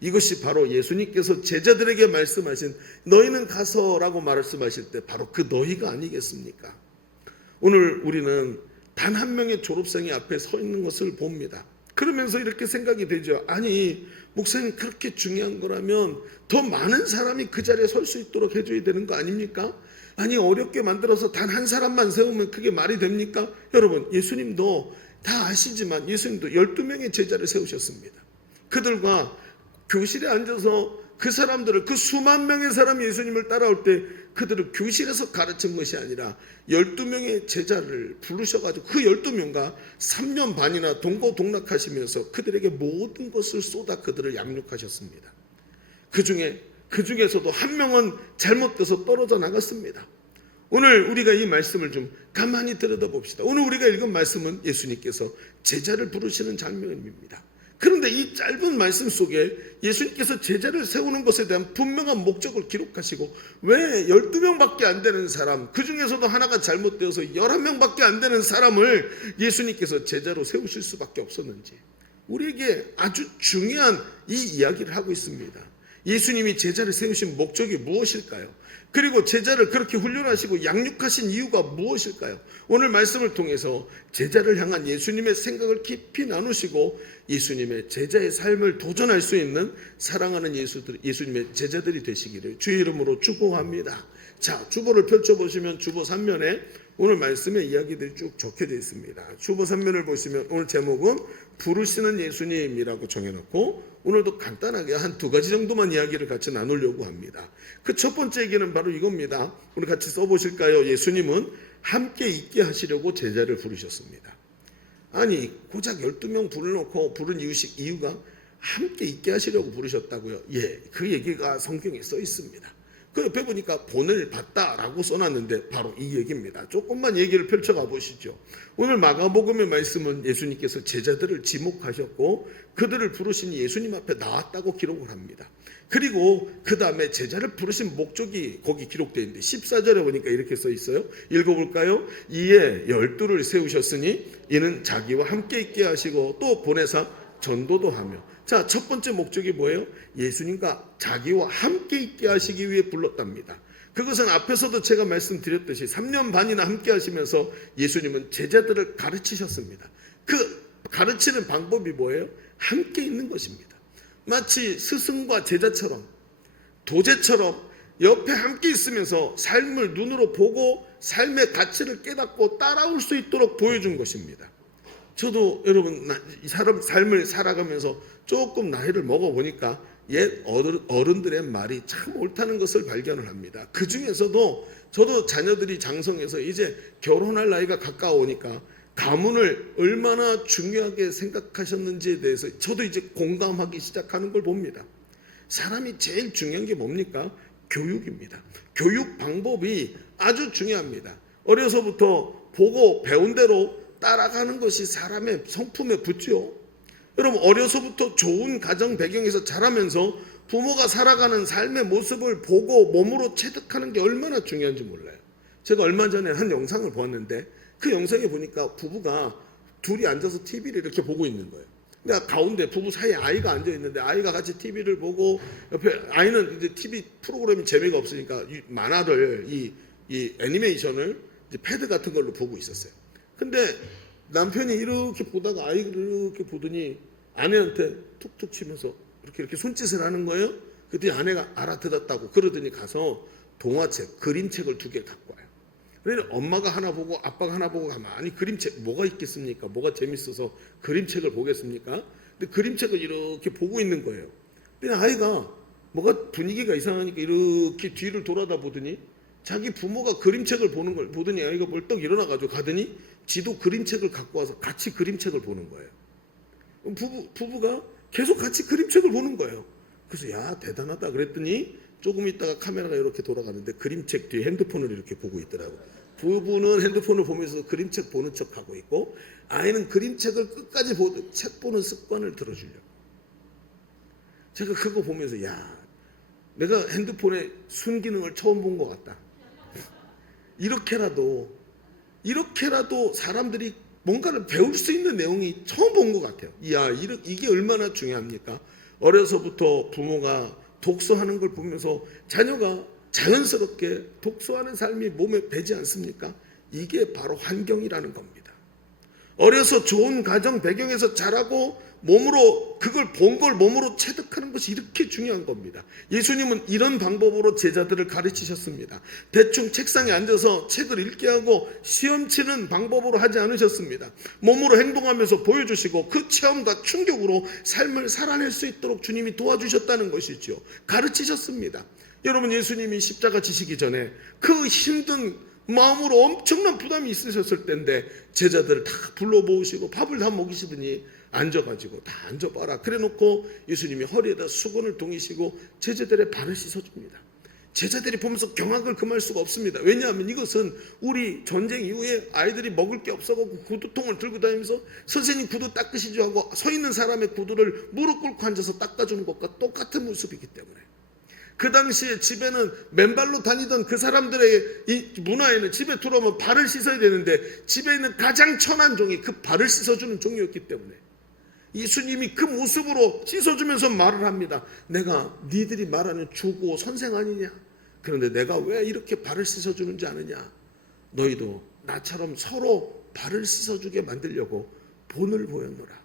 이것이 바로 예수님께서 제자들에게 말씀하신 너희는 가서라고 말씀하실 때 바로 그 너희가 아니겠습니까? 오늘 우리는 단 한 명의 졸업생이 앞에 서 있는 것을 봅니다. 그러면서 이렇게 생각이 되죠. 아니, 목사님 그렇게 중요한 거라면 더 많은 사람이 그 자리에 설 수 있도록 해줘야 되는 거 아닙니까? 아니, 어렵게 만들어서 단 한 사람만 세우면 그게 말이 됩니까? 여러분, 예수님도 다 아시지만 예수님도 12명의 제자를 세우셨습니다. 그들과 교실에 앉아서 그 사람들을, 그 수만 명의 사람이 예수님을 따라올 때 그들을 교실에서 가르친 것이 아니라 12명의 제자를 부르셔가지고 그 12명과 3년 반이나 동고동락하시면서 그들에게 모든 것을 쏟아 그들을 양육하셨습니다. 그 중에서도 한 명은 잘못돼서 떨어져 나갔습니다. 오늘 우리가 이 말씀을 좀 가만히 들여다봅시다. 오늘 우리가 읽은 말씀은 예수님께서 제자를 부르시는 장면입니다. 그런데 이 짧은 말씀 속에 예수님께서 제자를 세우는 것에 대한 분명한 목적을 기록하시고 왜 12명밖에 안 되는 사람, 그 중에서도 하나가 잘못되어서 11명밖에 안 되는 사람을 예수님께서 제자로 세우실 수밖에 없었는지 우리에게 아주 중요한 이 이야기를 하고 있습니다. 예수님이 제자를 세우신 목적이 무엇일까요? 그리고 제자를 그렇게 훈련하시고 양육하신 이유가 무엇일까요? 오늘 말씀을 통해서 제자를 향한 예수님의 생각을 깊이 나누시고 예수님의 제자의 삶을 도전할 수 있는 사랑하는 예수님의 제자들이 되시기를 주의 이름으로 축복합니다. 자, 주보를 펼쳐보시면 주보 3면에 오늘 말씀의 이야기들이 쭉 적혀져 있습니다. 주보 3면을 보시면 오늘 제목은 부르시는 예수님이라고 정해놓고 오늘도 간단하게 한 2가지 정도만 이야기를 같이 나누려고 합니다. 그 첫 번째 얘기는 바로 이겁니다. 우리 같이 써보실까요? 예수님은 함께 있게 하시려고 제자를 부르셨습니다. 아니, 고작 12명 불러놓고 부른 이유가 함께 있게 하시려고 부르셨다고요? 예, 그 얘기가 성경에 써 있습니다. 그 옆에 보니까 본을 받다라고 써놨는데 바로 이 얘기입니다. 조금만 얘기를 펼쳐가 보시죠. 오늘 마가복음의 말씀은 예수님께서 제자들을 지목하셨고 그들을 부르시니 예수님 앞에 나왔다고 기록을 합니다. 그리고 그 다음에 제자를 부르신 목적이 거기 기록되어 있는데 14절에 보니까 이렇게 써 있어요. 읽어볼까요? 이에 12를 세우셨으니 이는 자기와 함께 있게 하시고 또 보내사 전도도 하며. 자, 첫 번째 목적이 뭐예요? 예수님과 자기와 함께 있게 하시기 위해 불렀답니다. 그것은 앞에서도 제가 말씀드렸듯이 3년 반이나 함께 하시면서 예수님은 제자들을 가르치셨습니다. 그 가르치는 방법이 뭐예요? 함께 있는 것입니다. 마치 스승과 제자처럼, 도제처럼 옆에 함께 있으면서 삶을 눈으로 보고 삶의 가치를 깨닫고 따라올 수 있도록 보여준 것입니다. 저도 여러분 이 삶을 살아가면서 조금 나이를 먹어보니까 옛 어른들의 말이 참 옳다는 것을 발견을 합니다. 그 중에서도 저도 자녀들이 장성해서 이제 결혼할 나이가 가까우니까 가문을 얼마나 중요하게 생각하셨는지에 대해서 저도 이제 공감하기 시작하는 걸 봅니다. 사람이 제일 중요한 게 뭡니까? 교육입니다. 교육 방법이 아주 중요합니다. 어려서부터 보고 배운 대로 따라가는 것이 사람의 성품에 붙죠. 여러분, 어려서부터 좋은 가정 배경에서 자라면서 부모가 살아가는 삶의 모습을 보고 몸으로 체득하는 게 얼마나 중요한지 몰라요. 제가 얼마 전에 한 영상을 보았는데 그 영상에 보니까 부부가 둘이 앉아서 TV를 이렇게 보고 있는 거예요. 근데 가운데 부부 사이에 아이가 앉아 있는데 아이가 같이 TV를 보고 옆에 아이는 이제 TV 프로그램이 재미가 없으니까 이 만화를 이 애니메이션을 이제 패드 같은 걸로 보고 있었어요. 근데 남편이 이렇게 보다가 아이를 이렇게 보더니 아내한테 툭툭 치면서 이렇게 손짓을 하는 거예요. 그랬더니 아내가 알아듣었다고 그러더니 가서 동화책, 그림책을 2개 갖고 와요. 그래서 엄마가 하나 보고 아빠가 하나 보고 가만히 그림책 뭐가 있겠습니까? 뭐가 재밌어서 그림책을 보겠습니까? 근데 그림책을 이렇게 보고 있는 거예요. 근데 아이가 뭐가 분위기가 이상하니까 이렇게 뒤를 돌아다 보더니 자기 부모가 그림책을 보는 걸 보더니 아이가 벌떡 일어나가지고 가더니 지도 그림책을 갖고 와서 같이 그림책을 보는 거예요. 부부가 계속 같이 그림책을 보는 거예요. 그래서 야, 대단하다 그랬더니 조금 있다가 카메라가 이렇게 돌아가는데 그림책 뒤에 핸드폰을 이렇게 보고 있더라고요. 부부는 핸드폰을 보면서 그림책 보는 척하고 있고 아이는 그림책을 끝까지 보듯 책 보는 습관을 들어주려고. 제가 그거 보면서 야, 내가 핸드폰의 순기능을 처음 본 것 같다. 이렇게라도 사람들이 뭔가를 배울 수 있는 내용이 처음 본 것 같아요. 야, 이게 얼마나 중요합니까? 어려서부터 부모가 독서하는 걸 보면서 자녀가 자연스럽게 독서하는 삶이 몸에 배지 않습니까? 이게 바로 환경이라는 겁니다. 어려서 좋은 가정 배경에서 자라고 몸으로 그걸 본 걸 몸으로 체득하는 것이 이렇게 중요한 겁니다. 예수님은 이런 방법으로 제자들을 가르치셨습니다. 대충 책상에 앉아서 책을 읽게 하고 시험 치는 방법으로 하지 않으셨습니다. 몸으로 행동하면서 보여주시고 그 체험과 충격으로 삶을 살아낼 수 있도록 주님이 도와주셨다는 것이죠. 가르치셨습니다. 여러분, 예수님이 십자가 지시기 전에 그 힘든 마음으로 엄청난 부담이 있으셨을 때인데 제자들을 다 불러 모으시고 밥을 다 먹이시더니 앉아가지고 다 앉아봐라 그래 놓고 예수님이 허리에다 수건을 동이시고 제자들의 발을 씻어줍니다. 제자들이 보면서 경악을 금할 수가 없습니다. 왜냐하면 이것은 우리 전쟁 이후에 아이들이 먹을 게 없어가지고 구두통을 들고 다니면서 선생님 구두 닦으시죠 하고 서 있는 사람의 구두를 무릎 꿇고 앉아서 닦아주는 것과 똑같은 모습이기 때문에 그 당시에 집에는 맨발로 다니던 그 사람들의 이 문화에는 집에 들어오면 발을 씻어야 되는데 집에 있는 가장 천한 종이 그 발을 씻어주는 종이었기 때문에 예수님이 그 모습으로 씻어주면서 말을 합니다. 내가 니들이 말하는 주고 선생 아니냐? 그런데 내가 왜 이렇게 발을 씻어주는지 아느냐? 너희도 나처럼 서로 발을 씻어주게 만들려고 본을 보였노라.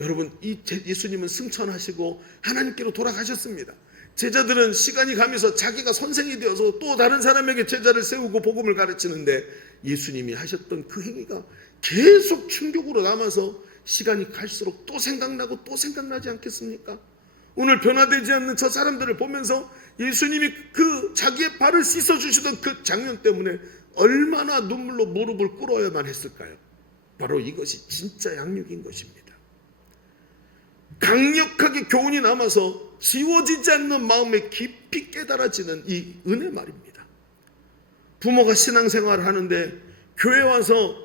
여러분, 이 예수님은 승천하시고 하나님께로 돌아가셨습니다. 제자들은 시간이 가면서 자기가 선생이 되어서 또 다른 사람에게 제자를 세우고 복음을 가르치는데 예수님이 하셨던 그 행위가 계속 충격으로 남아서 시간이 갈수록 또 생각나고 또 생각나지 않겠습니까? 오늘 변화되지 않는 저 사람들을 보면서 예수님이 그 자기의 발을 씻어주시던 그 장면 때문에 얼마나 눈물로 무릎을 꿇어야만 했을까요? 바로 이것이 진짜 양육인 것입니다. 강력하게 교훈이 남아서 지워지지 않는 마음에 깊이 깨달아지는 이 은혜 말입니다. 부모가 신앙생활을 하는데 교회 와서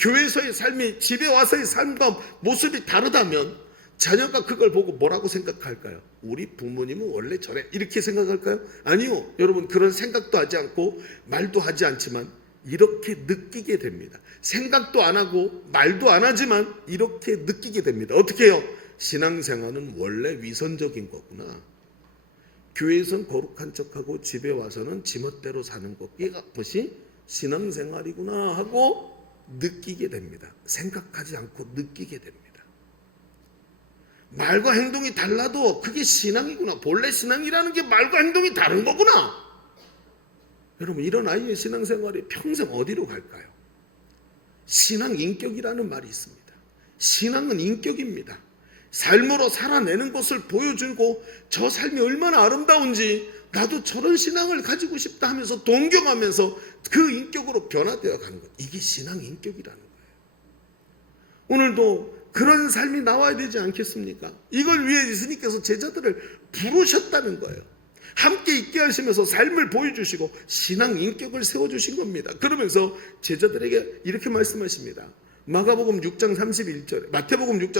교회에서의 삶이 집에 와서의 삶과 모습이 다르다면 자녀가 그걸 보고 뭐라고 생각할까요? 우리 부모님은 원래 저래 이렇게 생각할까요? 아니요. 여러분, 그런 생각도 하지 않고 말도 하지 않지만 이렇게 느끼게 됩니다. 생각도 안 하고 말도 안 하지만 이렇게 느끼게 됩니다. 어떻게 해요? 신앙생활은 원래 위선적인 거구나. 교회에선 거룩한 척하고 집에 와서는 지멋대로 사는 것. 이것이 신앙생활이구나 하고 느끼게 됩니다. 생각하지 않고 느끼게 됩니다. 말과 행동이 달라도 그게 신앙이구나. 본래 신앙이라는 게 말과 행동이 다른 거구나. 여러분, 이런 아이의 신앙생활이 평생 어디로 갈까요? 신앙 인격이라는 말이 있습니다. 신앙은 인격입니다. 삶으로 살아내는 것을 보여주고 저 삶이 얼마나 아름다운지 나도 저런 신앙을 가지고 싶다 하면서 동경하면서 그 인격으로 변화되어 가는 것. 이게 신앙 인격이라는 거예요. 오늘도 그런 삶이 나와야 되지 않겠습니까? 이걸 위해 예수님께서 제자들을 부르셨다는 거예요. 함께 있게 하시면서 삶을 보여주시고 신앙 인격을 세워주신 겁니다. 그러면서 제자들에게 이렇게 말씀하십니다. 마태복음 6장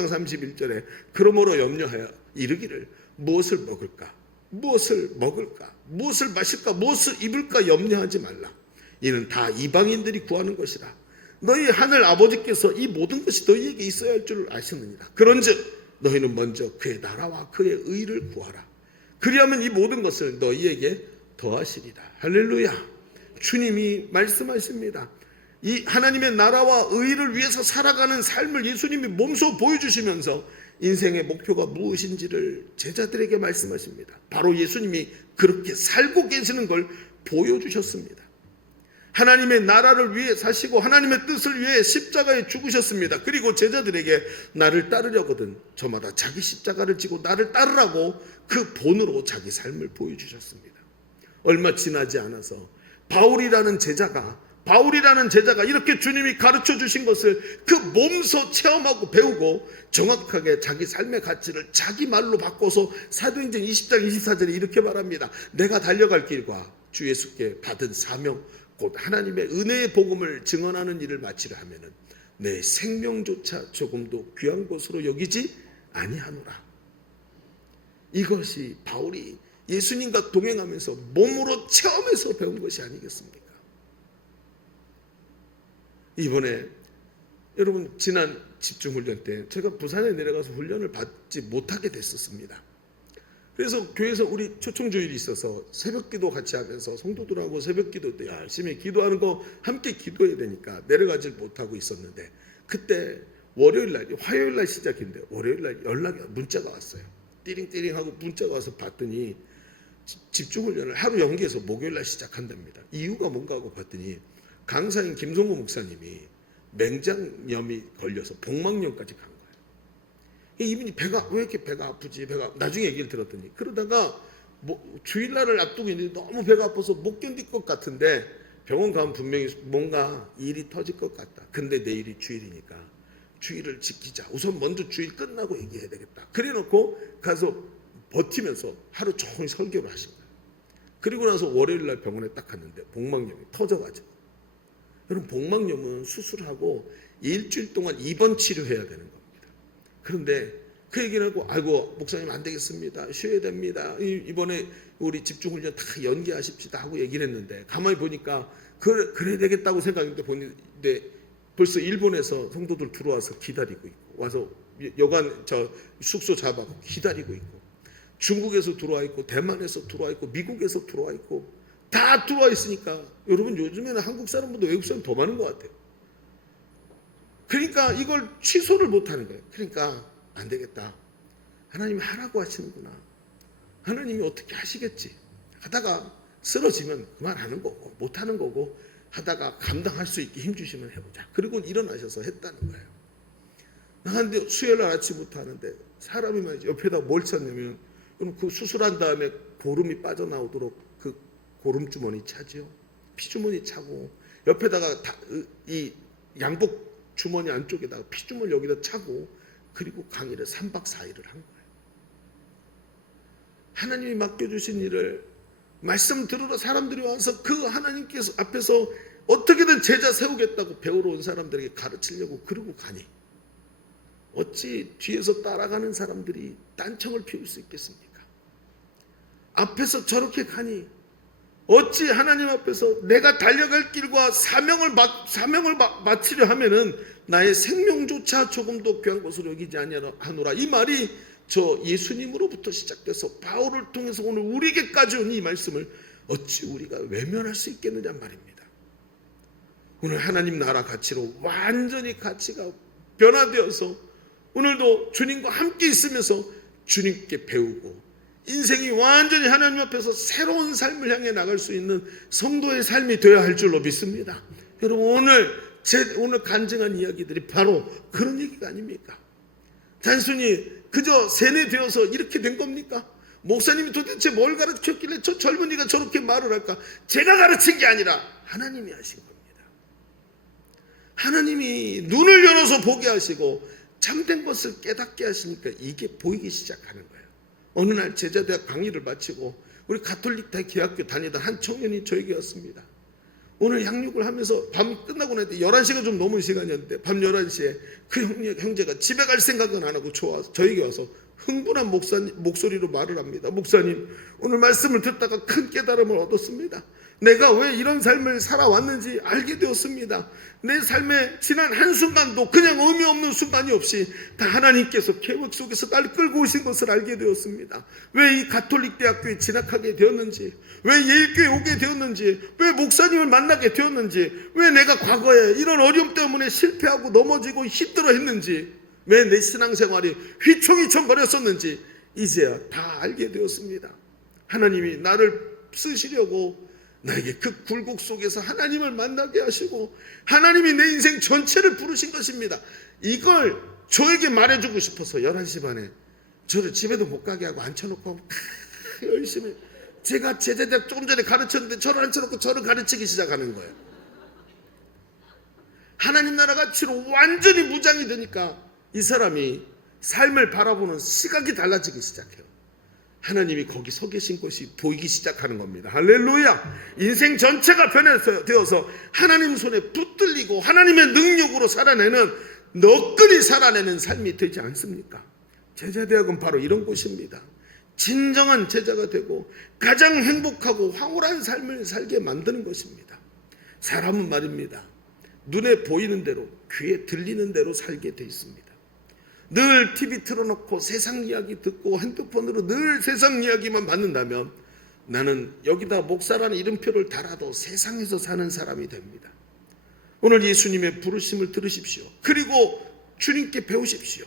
31절에 그러므로 염려하여 이르기를 무엇을 먹을까? 무엇을 마실까? 무엇을 입을까? 염려하지 말라. 이는 다 이방인들이 구하는 것이라. 너희 하늘 아버지께서 이 모든 것이 너희에게 있어야 할 줄 아시느니라. 그런즉 너희는 먼저 그의 나라와 그의 의를 구하라. 그리하면 이 모든 것을 너희에게 더하시리라. 할렐루야. 주님이 말씀하십니다. 이 하나님의 나라와 의를 위해서 살아가는 삶을 예수님이 몸소 보여주시면서 인생의 목표가 무엇인지를 제자들에게 말씀하십니다. 바로 예수님이 그렇게 살고 계시는 걸 보여주셨습니다. 하나님의 나라를 위해 사시고 하나님의 뜻을 위해 십자가에 죽으셨습니다. 그리고 제자들에게 나를 따르려거든 저마다 자기 십자가를 지고 나를 따르라고 그 본으로 자기 삶을 보여주셨습니다. 얼마 지나지 않아서 바울이라는 제자가 이렇게 주님이 가르쳐 주신 것을 그 몸소 체험하고 배우고 정확하게 자기 삶의 가치를 자기 말로 바꿔서 사도행전 20장 24절에 이렇게 말합니다. 내가 달려갈 길과 주 예수께 받은 사명 곧 하나님의 은혜의 복음을 증언하는 일을 마치려 하면은 내 생명조차 조금도 귀한 것으로 여기지 아니하노라. 이것이 바울이 예수님과 동행하면서 몸으로 체험해서 배운 것이 아니겠습니까? 이번에 여러분 지난 집중훈련 때 제가 부산에 내려가서 훈련을 받지 못하게 됐었습니다. 그래서 교회에서 우리 초청주일이 있어서 새벽기도 같이 하면서 성도들하고 새벽기도 열심히 기도하는 거 함께 기도해야 되니까 내려가질 못하고 있었는데 그때 화요일날 시작인데 월요일날 문자가 왔어요. 띠링띠링하고 문자가 와서 봤더니 집중훈련을 하루 연기해서 목요일날 시작한답니다. 이유가 뭔가 하고 봤더니 강사인 김성구 목사님이 맹장염이 걸려서 복막염까지 간 거예요. 이분이 왜 이렇게 배가 아프지? 나중에 얘기를 들었더니 그러다가 주일날을 앞두고 있는데 너무 배가 아파서 못 견딜 것 같은데 병원 가면 분명히 뭔가 일이 터질 것 같다. 근데 내일이 주일이니까 주일을 지키자. 우선 먼저 주일 끝나고 얘기해야 되겠다. 그래 놓고 가서 버티면서 하루 종일 설교를 하신 거예요. 그리고 나서 월요일날 병원에 딱 갔는데 복막염이 터져가지고 여러분 복막염은 수술하고 일주일 동안 입원 치료해야 되는 겁니다. 그런데 그 얘기를 하고 아이고 목사님 안 되겠습니다. 쉬어야 됩니다. 이번에 우리 집중훈련 다 연기하십시다 하고 얘기를 했는데 가만히 보니까 그래야 되겠다고 생각했는데 보는데 벌써 일본에서 성도들 들어와서 기다리고 있고 와서 여관 숙소 잡아서 기다리고 있고 중국에서 들어와 있고 대만에서 들어와 있고 미국에서 들어와 있고 다 들어와 있으니까 여러분 요즘에는 한국 사람보다 외국 사람 더 많은 것 같아요. 그러니까 이걸 취소를 못하는 거예요. 그러니까 안 되겠다. 하나님이 하라고 하시는구나. 하나님이 어떻게 하시겠지. 하다가 쓰러지면 그만하는 거고 못하는 거고 하다가 감당할 수 있게 힘주시면 해보자. 그리고 일어나셔서 했다는 거예요. 나한테 수요일날 아침부터 하는데 사람이 말이죠. 옆에다 뭘 찼냐면 그 수술한 다음에 고름이 빠져나오도록 그 고름주머니 차죠. 피주머니 차고 옆에다가 이 양복 주머니 안쪽에다가 피주머니 여기다 차고 그리고 강의를 3박 4일을 한 거예요. 하나님이 맡겨주신 일을 말씀 들으러 사람들이 와서 그 하나님께서 앞에서 어떻게든 제자 세우겠다고 배우러 온 사람들에게 가르치려고 그러고 가니 어찌 뒤에서 따라가는 사람들이 딴청을 피울 수 있겠습니까? 앞에서 저렇게 가니 어찌 하나님 앞에서 내가 달려갈 길과 사명을 마치려 하면은 나의 생명조차 조금도 귀한 것으로 여기지 아니하노라. 이 말이 저 예수님으로부터 시작돼서 바울을 통해서 오늘 우리에게까지 온 이 말씀을 어찌 우리가 외면할 수 있겠느냐 말입니다. 오늘 하나님 나라 가치로 완전히 가치가 변화되어서 오늘도 주님과 함께 있으면서 주님께 배우고 인생이 완전히 하나님 앞에서 새로운 삶을 향해 나갈 수 있는 성도의 삶이 되어야 할 줄로 믿습니다. 여러분 오늘 간증한 이야기들이 바로 그런 얘기가 아닙니까? 단순히 그저 세뇌되어서 이렇게 된 겁니까? 목사님이 도대체 뭘 가르쳤길래 저 젊은이가 저렇게 말을 할까? 제가 가르친 게 아니라 하나님이 하신 겁니다. 하나님이 눈을 열어서 보게 하시고 참된 것을 깨닫게 하시니까 이게 보이기 시작하는 거예요. 어느 날 제자대학 강의를 마치고 우리 가톨릭 대학교 다니던 한 청년이 저에게 왔습니다. 오늘 양육을 하면서 밤 끝나고 나는데 11시가 좀 넘은 시간이었는데 밤 11시에 그 형제가 집에 갈 생각은 안 하고 저에게 와서 흥분한 목소리로 말을 합니다. 목사님, 오늘 말씀을 듣다가 큰 깨달음을 얻었습니다. 내가 왜 이런 삶을 살아왔는지 알게 되었습니다. 내 삶의 지난 한순간도 그냥 의미 없는 순간이 없이 다 하나님께서 계획 속에서 날 끌고 오신 것을 알게 되었습니다. 왜 이 가톨릭 대학교에 진학하게 되었는지, 왜 예일교회 오게 되었는지, 왜 목사님을 만나게 되었는지, 왜 내가 과거에 이런 어려움 때문에 실패하고 넘어지고 힘들어했는지, 왜 내 신앙생활이 휘청휘청거렸었는지 이제야 다 알게 되었습니다. 하나님이 나를 쓰시려고 나에게 그 굴곡 속에서 하나님을 만나게 하시고 하나님이 내 인생 전체를 부르신 것입니다. 이걸 저에게 말해주고 싶어서 11시 반에 저를 집에도 못 가게 하고 앉혀놓고 열심히 제가 제자대학 조금 전에 가르쳤는데 저를 앉혀놓고 저를 가르치기 시작하는 거예요. 하나님 나라 가치로 완전히 무장이 되니까 이 사람이 삶을 바라보는 시각이 달라지기 시작해요. 하나님이 거기 서 계신 것이 보이기 시작하는 겁니다. 할렐루야. 인생 전체가 변화되어서 하나님 손에 붙들리고 하나님의 능력으로 살아내는, 너끈히 살아내는 삶이 되지 않습니까? 제자대학은 바로 이런 곳입니다. 진정한 제자가 되고 가장 행복하고 황홀한 삶을 살게 만드는 것입니다. 사람은 말입니다, 눈에 보이는 대로 귀에 들리는 대로 살게 돼 있습니다. 늘 TV 틀어놓고 세상 이야기 듣고 핸드폰으로 늘 세상 이야기만 받는다면 나는 여기다 목사라는 이름표를 달아도 세상에서 사는 사람이 됩니다. 오늘 예수님의 부르심을 들으십시오. 그리고 주님께 배우십시오.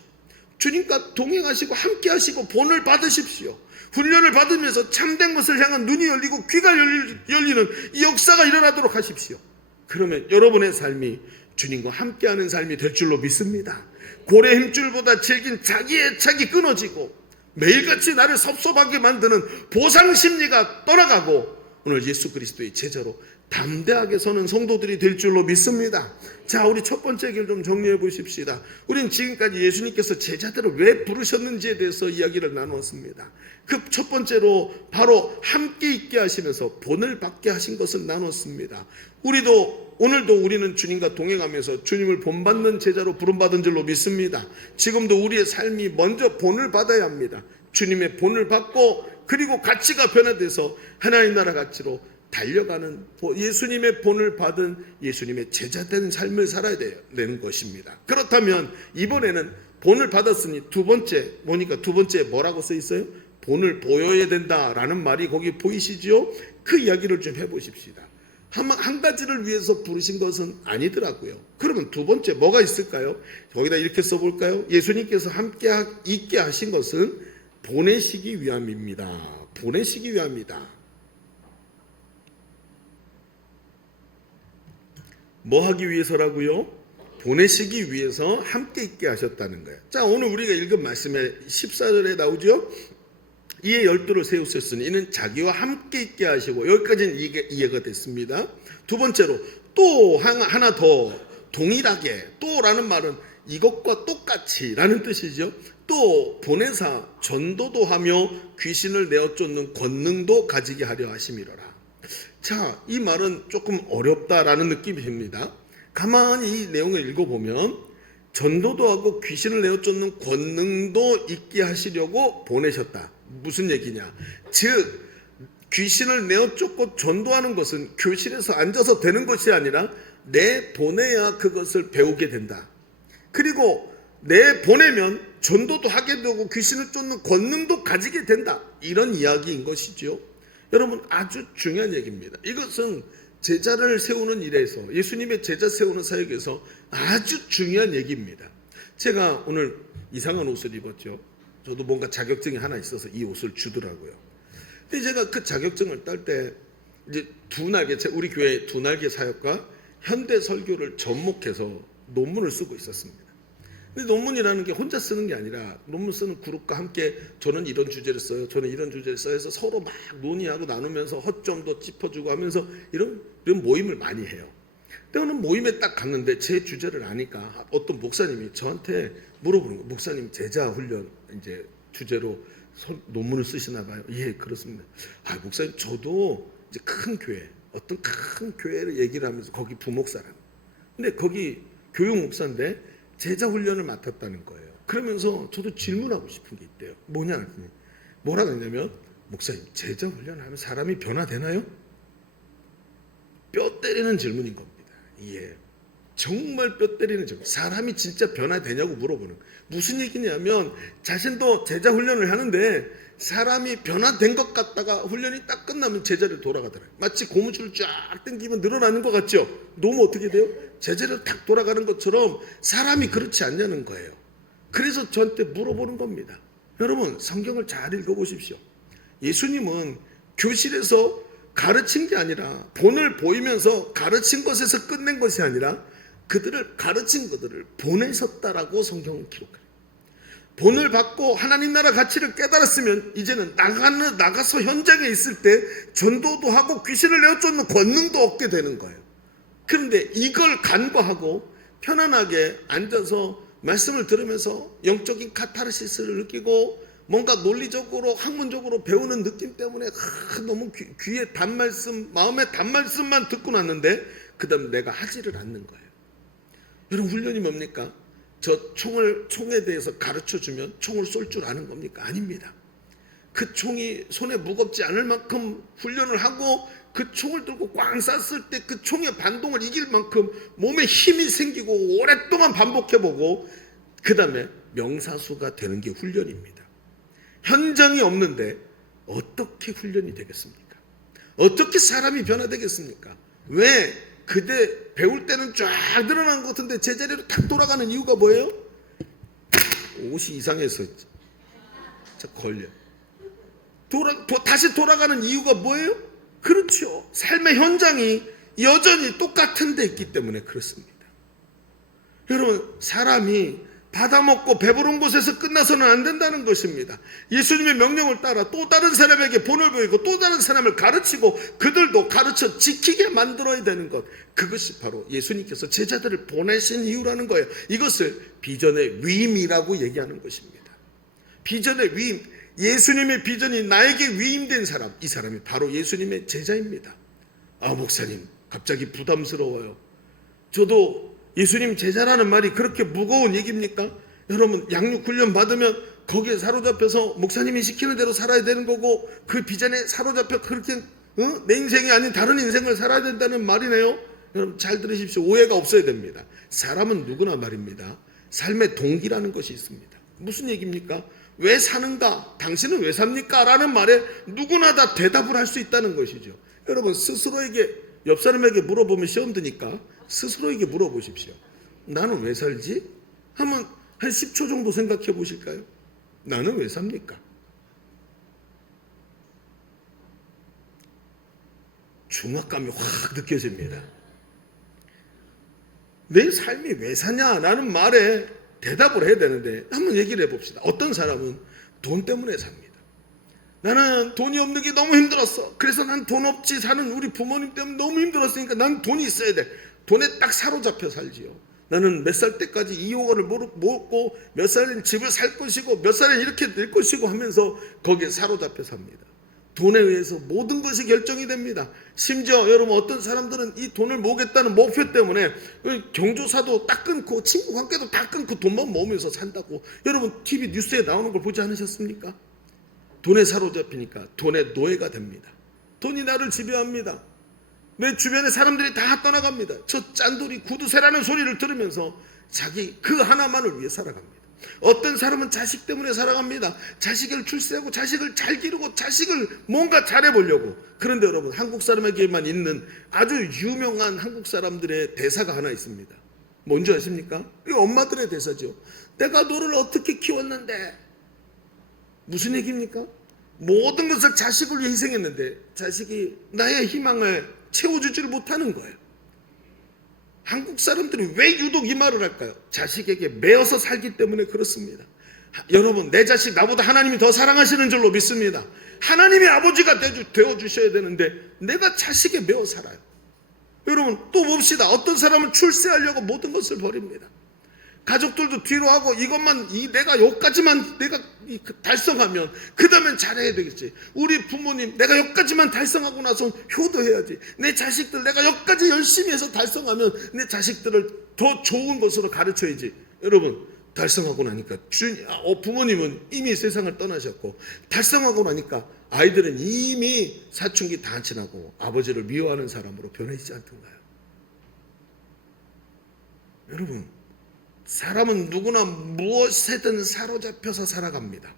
주님과 동행하시고 함께 하시고 본을 받으십시오. 훈련을 받으면서 참된 것을 향한 눈이 열리고 귀가 열리는 이 역사가 일어나도록 하십시오. 그러면 여러분의 삶이 주님과 함께하는 삶이 될 줄로 믿습니다. 고래 힘줄보다 질긴 자기의 애착이 끊어지고 매일같이 나를 섭섭하게 만드는 보상심리가 떠나가고 오늘 예수 그리스도의 제자로 담대하게 서는 성도들이 될 줄로 믿습니다. 자, 우리 첫 번째 얘기를 좀 정리해 보십시다. 우리는 지금까지 예수님께서 제자들을 왜 부르셨는지에 대해서 이야기를 나누었습니다. 그 첫 번째로 바로 함께 있게 하시면서 본을 받게 하신 것을 나눴습니다. 오늘도 우리는 주님과 동행하면서 주님을 본받는 제자로 부름받은 줄로 믿습니다. 지금도 우리의 삶이 먼저 본을 받아야 합니다. 주님의 본을 받고 그리고 가치가 변화돼서 하나님 나라 가치로 달려가는 예수님의 본을 받은 예수님의 제자된 삶을 살아야 되는 것입니다. 그렇다면 이번에는 본을 받았으니 두 번째 뭐라고 써 있어요? 본을 보여야 된다라는 말이 거기 보이시죠? 그 이야기를 좀 해보십시다. 한 가지를 위해서 부르신 것은 아니더라고요. 그러면 두 번째 뭐가 있을까요? 거기다 이렇게 써볼까요? 예수님께서 함께 있게 하신 것은 보내시기 위함입니다. 보내시기 위함이다. 뭐 하기 위해서라고요? 보내시기 위해서 함께 있게 하셨다는 거예요. 자, 오늘 우리가 읽은 말씀에 14절에 나오죠? 이에 12를 세우셨으니 이는 자기와 함께 있게 하시고, 여기까지는 이해가 됐습니다. 두 번째로 또 하나 더 동일하게, 또라는 말은 이것과 똑같이 라는 뜻이죠. 또 보내사 전도도 하며 귀신을 내어 쫓는 권능도 가지게 하려 하심이로라. 자, 이 말은 조금 어렵다라는 느낌이 듭니다. 가만히 이 내용을 읽어보면 전도도 하고 귀신을 내어 쫓는 권능도 있게 하시려고 보내셨다. 무슨 얘기냐? 즉 귀신을 내어 쫓고 전도하는 것은 교실에서 앉아서 되는 것이 아니라 내 보내야 그것을 배우게 된다. 그리고 내 보내면 전도도 하게 되고 귀신을 쫓는 권능도 가지게 된다. 이런 이야기인 것이죠. 여러분, 아주 중요한 얘기입니다. 이것은 제자를 세우는 일에서, 예수님의 제자 세우는 사역에서 아주 중요한 얘기입니다. 제가 오늘 이상한 옷을 입었죠. 저도 뭔가 자격증이 하나 있어서 이 옷을 주더라고요. 근데 제가 그 자격증을 딸 때 이제 우리 교회 두날개 사역과 현대 설교를 접목해서 논문을 쓰고 있었습니다. 근데 논문이라는 게 혼자 쓰는 게 아니라 논문 쓰는 그룹과 함께 저는 이런 주제를 써요. 저는 이런 주제를 써요. 해서 서로 막 논의하고 나누면서 허점도 짚어주고 하면서 이런 모임을 많이 해요. 때로는 모임에 딱 갔는데 제 주제를 아니까 어떤 목사님이 저한테 물어보는 거예요. 목사님 제자 훈련 이제 주제로 논문을 쓰시나 봐요. 예, 그렇습니다. 아, 목사님 저도 이제 큰 교회 어떤 큰 교회를 얘기를 하면서 거기 부목사라는. 근데 거기 교육 목사인데 제자 훈련을 맡았다는 거예요. 그러면서 저도 질문하고 싶은 게 있대요. 뭐냐 그랬더니 뭐라고 했냐면 목사님 제자 훈련하면 사람이 변화되나요? 뼈 때리는 질문인 겁니다. 예, 정말 뼈 때리는 질문. 사람이 진짜 변화되냐고 물어보는 거예요. 무슨 얘기냐면 자신도 제자 훈련을 하는데 사람이 변화된 것 같다가 훈련이 딱 끝나면 제자리로 돌아가더라고요. 마치 고무줄을 쫙 당기면 늘어나는 것 같죠? 너무 어떻게 돼요? 제자리로 딱 돌아가는 것처럼 사람이 그렇지 않냐는 거예요. 그래서 저한테 물어보는 겁니다. 여러분 성경을 잘 읽어보십시오. 예수님은 교실에서 가르친 게 아니라 본을 보이면서 가르친 것에서 끝낸 것이 아니라 그들을 가르친 그들을 보내셨다라고 성경은 기록해요. 본을 받고 하나님 나라 가치를 깨달았으면 이제는 나가서 현장에 있을 때 전도도 하고 귀신을 내어쫓는 권능도 얻게 되는 거예요. 그런데 이걸 간과하고 편안하게 앉아서 말씀을 들으면서 영적인 카타르시스를 느끼고 뭔가 논리적으로 학문적으로 배우는 느낌 때문에 너무 귀에 단말씀 마음에 단말씀만 듣고 났는데 그 다음 내가 하지를 않는 거예요. 여러분 훈련이 뭡니까? 저 총에 대해서 가르쳐주면 총을 쏠 줄 아는 겁니까? 아닙니다. 그 총이 손에 무겁지 않을 만큼 훈련을 하고 그 총을 들고 꽝 쐈을 때 그 총의 반동을 이길 만큼 몸에 힘이 생기고 오랫동안 반복해보고 그 다음에 명사수가 되는 게 훈련입니다. 현장이 없는데 어떻게 훈련이 되겠습니까? 어떻게 사람이 변화되겠습니까? 왜 그때 배울 때는 쫙 늘어난 것 같은데 제자리로 탁 돌아가는 이유가 뭐예요? 옷이 이상해서 걸려. 다시 돌아가는 이유가 뭐예요? 그렇죠. 삶의 현장이 여전히 똑같은 데 있기 때문에 그렇습니다. 여러분 사람이 받아먹고 배부른 곳에서 끝나서는 안 된다는 것입니다. 예수님의 명령을 따라 또 다른 사람에게 본을 보이고 또 다른 사람을 가르치고 그들도 가르쳐 지키게 만들어야 되는 것. 그것이 바로 예수님께서 제자들을 보내신 이유라는 거예요. 이것을 비전의 위임이라고 얘기하는 것입니다. 비전의 위임. 예수님의 비전이 나에게 위임된 사람. 이 사람이 바로 예수님의 제자입니다. 아 목사님 갑자기 부담스러워요. 저도 예수님 제자라는 말이 그렇게 무거운 얘기입니까? 여러분 양육훈련 받으면 거기에 사로잡혀서 목사님이 시키는 대로 살아야 되는 거고 그 비전에 사로잡혀 그렇게 내 인생이 아닌 다른 인생을 살아야 된다는 말이네요. 여러분 잘 들으십시오. 오해가 없어야 됩니다. 사람은 누구나 말입니다. 삶의 동기라는 것이 있습니다. 무슨 얘기입니까? 왜 사는가? 당신은 왜 삽니까? 라는 말에 누구나 다 대답을 할 수 있다는 것이죠. 여러분 스스로에게 옆 사람에게 물어보면 시험 드니까 스스로에게 물어보십시오. 나는 왜 살지? 한번 한 10초 정도 생각해 보실까요? 나는 왜 삽니까? 중압감이 확 느껴집니다. 내 삶이 왜 사냐라는 말에 대답을 해야 되는데 한번 얘기를 해봅시다. 어떤 사람은 돈 때문에 삽니다. 나는 돈이 없는 게 너무 힘들었어. 그래서 난 돈 없이 사는 우리 부모님 때문에 너무 힘들었으니까 난 돈이 있어야 돼. 돈에 딱 사로잡혀 살지요. 나는 몇 살 때까지 2억원을 모았고 몇 살엔 집을 살 것이고 몇 살엔 이렇게 될 것이고 하면서 거기에 사로잡혀 삽니다. 돈에 의해서 모든 것이 결정이 됩니다. 심지어 여러분 어떤 사람들은 이 돈을 모으겠다는 목표 때문에 경조사도 딱 끊고 친구 관계도 다 끊고 돈만 모으면서 산다고 여러분 TV 뉴스에 나오는 걸 보지 않으셨습니까? 돈에 사로잡히니까 돈의 노예가 됩니다. 돈이 나를 지배합니다. 내 주변에 사람들이 다 떠나갑니다. 저 짠돌이 구두쇠라는 소리를 들으면서 자기 그 하나만을 위해 살아갑니다. 어떤 사람은 자식 때문에 살아갑니다. 자식을 출세하고 자식을 잘 기르고 자식을 뭔가 잘해보려고. 그런데 여러분 한국 사람에게만 있는 아주 유명한 한국 사람들의 대사가 하나 있습니다. 뭔지 아십니까? 이 엄마들의 대사죠. 내가 너를 어떻게 키웠는데 무슨 얘기입니까? 모든 것을 자식을 위해 희생했는데 자식이 나의 희망을 채워주지를 못하는 거예요. 한국 사람들이 왜 유독 이 말을 할까요? 자식에게 매어서 살기 때문에 그렇습니다. 여러분, 내 자식 나보다 하나님이 더 사랑하시는 줄로 믿습니다. 하나님이 아버지가 되어주셔야 되는데 내가 자식에 매어 살아요. 여러분, 또 봅시다. 어떤 사람은 출세하려고 모든 것을 버립니다. 가족들도 뒤로 하고 이것만 내가 여기까지만 내가 달성하면 그 다음엔 잘해야 되겠지. 우리 부모님 내가 여기까지만 달성하고 나서 효도해야지. 내 자식들 내가 여기까지 열심히 해서 달성하면 내 자식들을 더 좋은 것으로 가르쳐야지. 여러분, 달성하고 나니까 부모님은 이미 세상을 떠나셨고 달성하고 나니까 아이들은 이미 사춘기 다 지나고 아버지를 미워하는 사람으로 변해지지 않던가요? 여러분, 사람은 누구나 무엇에든 사로잡혀서 살아갑니다.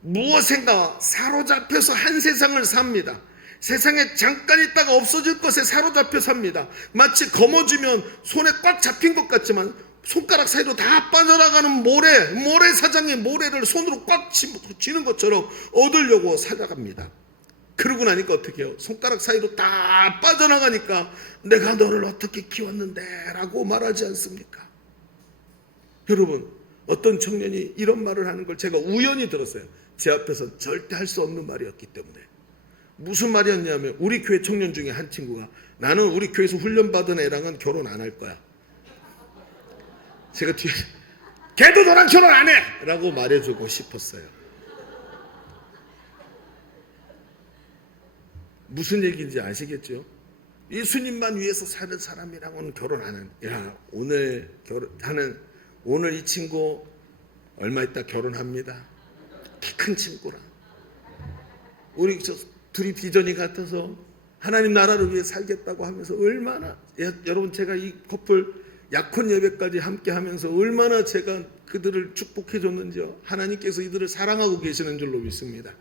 무엇인가 사로잡혀서 한 세상을 삽니다. 세상에 잠깐 있다가 없어질 것에 사로잡혀 삽니다. 마치 거머쥐면 손에 꽉 잡힌 것 같지만 손가락 사이로 다 빠져나가는 모래사장의 모래를 손으로 꽉 쥐는 것처럼 얻으려고 살아갑니다. 그러고 나니까 어떻게 해요? 손가락 사이로 다 빠져나가니까 내가 너를 어떻게 키웠는데 라고 말하지 않습니까? 여러분, 어떤 청년이 이런 말을 하는 걸 제가 우연히 들었어요. 제 앞에서 절대 할 수 없는 말이었기 때문에. 무슨 말이었냐면 우리 교회 청년 중에 한 친구가 나는 우리 교회에서 훈련받은 애랑은 결혼 안 할 거야. 제가 뒤에 걔도 너랑 결혼 안 해! 라고 말해주고 싶었어요. 무슨 얘기인지 아시겠죠? 예수님만 위해서 사는 사람이랑은 결혼 안 하는. 야, 오늘 이 친구 얼마 있다 결혼합니다. 키 큰 친구랑. 우리 둘이 비전이 같아서 하나님 나라를 위해 살겠다고 하면서 얼마나, 여러분 제가 이 커플 약혼 예배까지 함께 하면서 얼마나 제가 그들을 축복해 줬는지요. 하나님께서 이들을 사랑하고 계시는 줄로 믿습니다.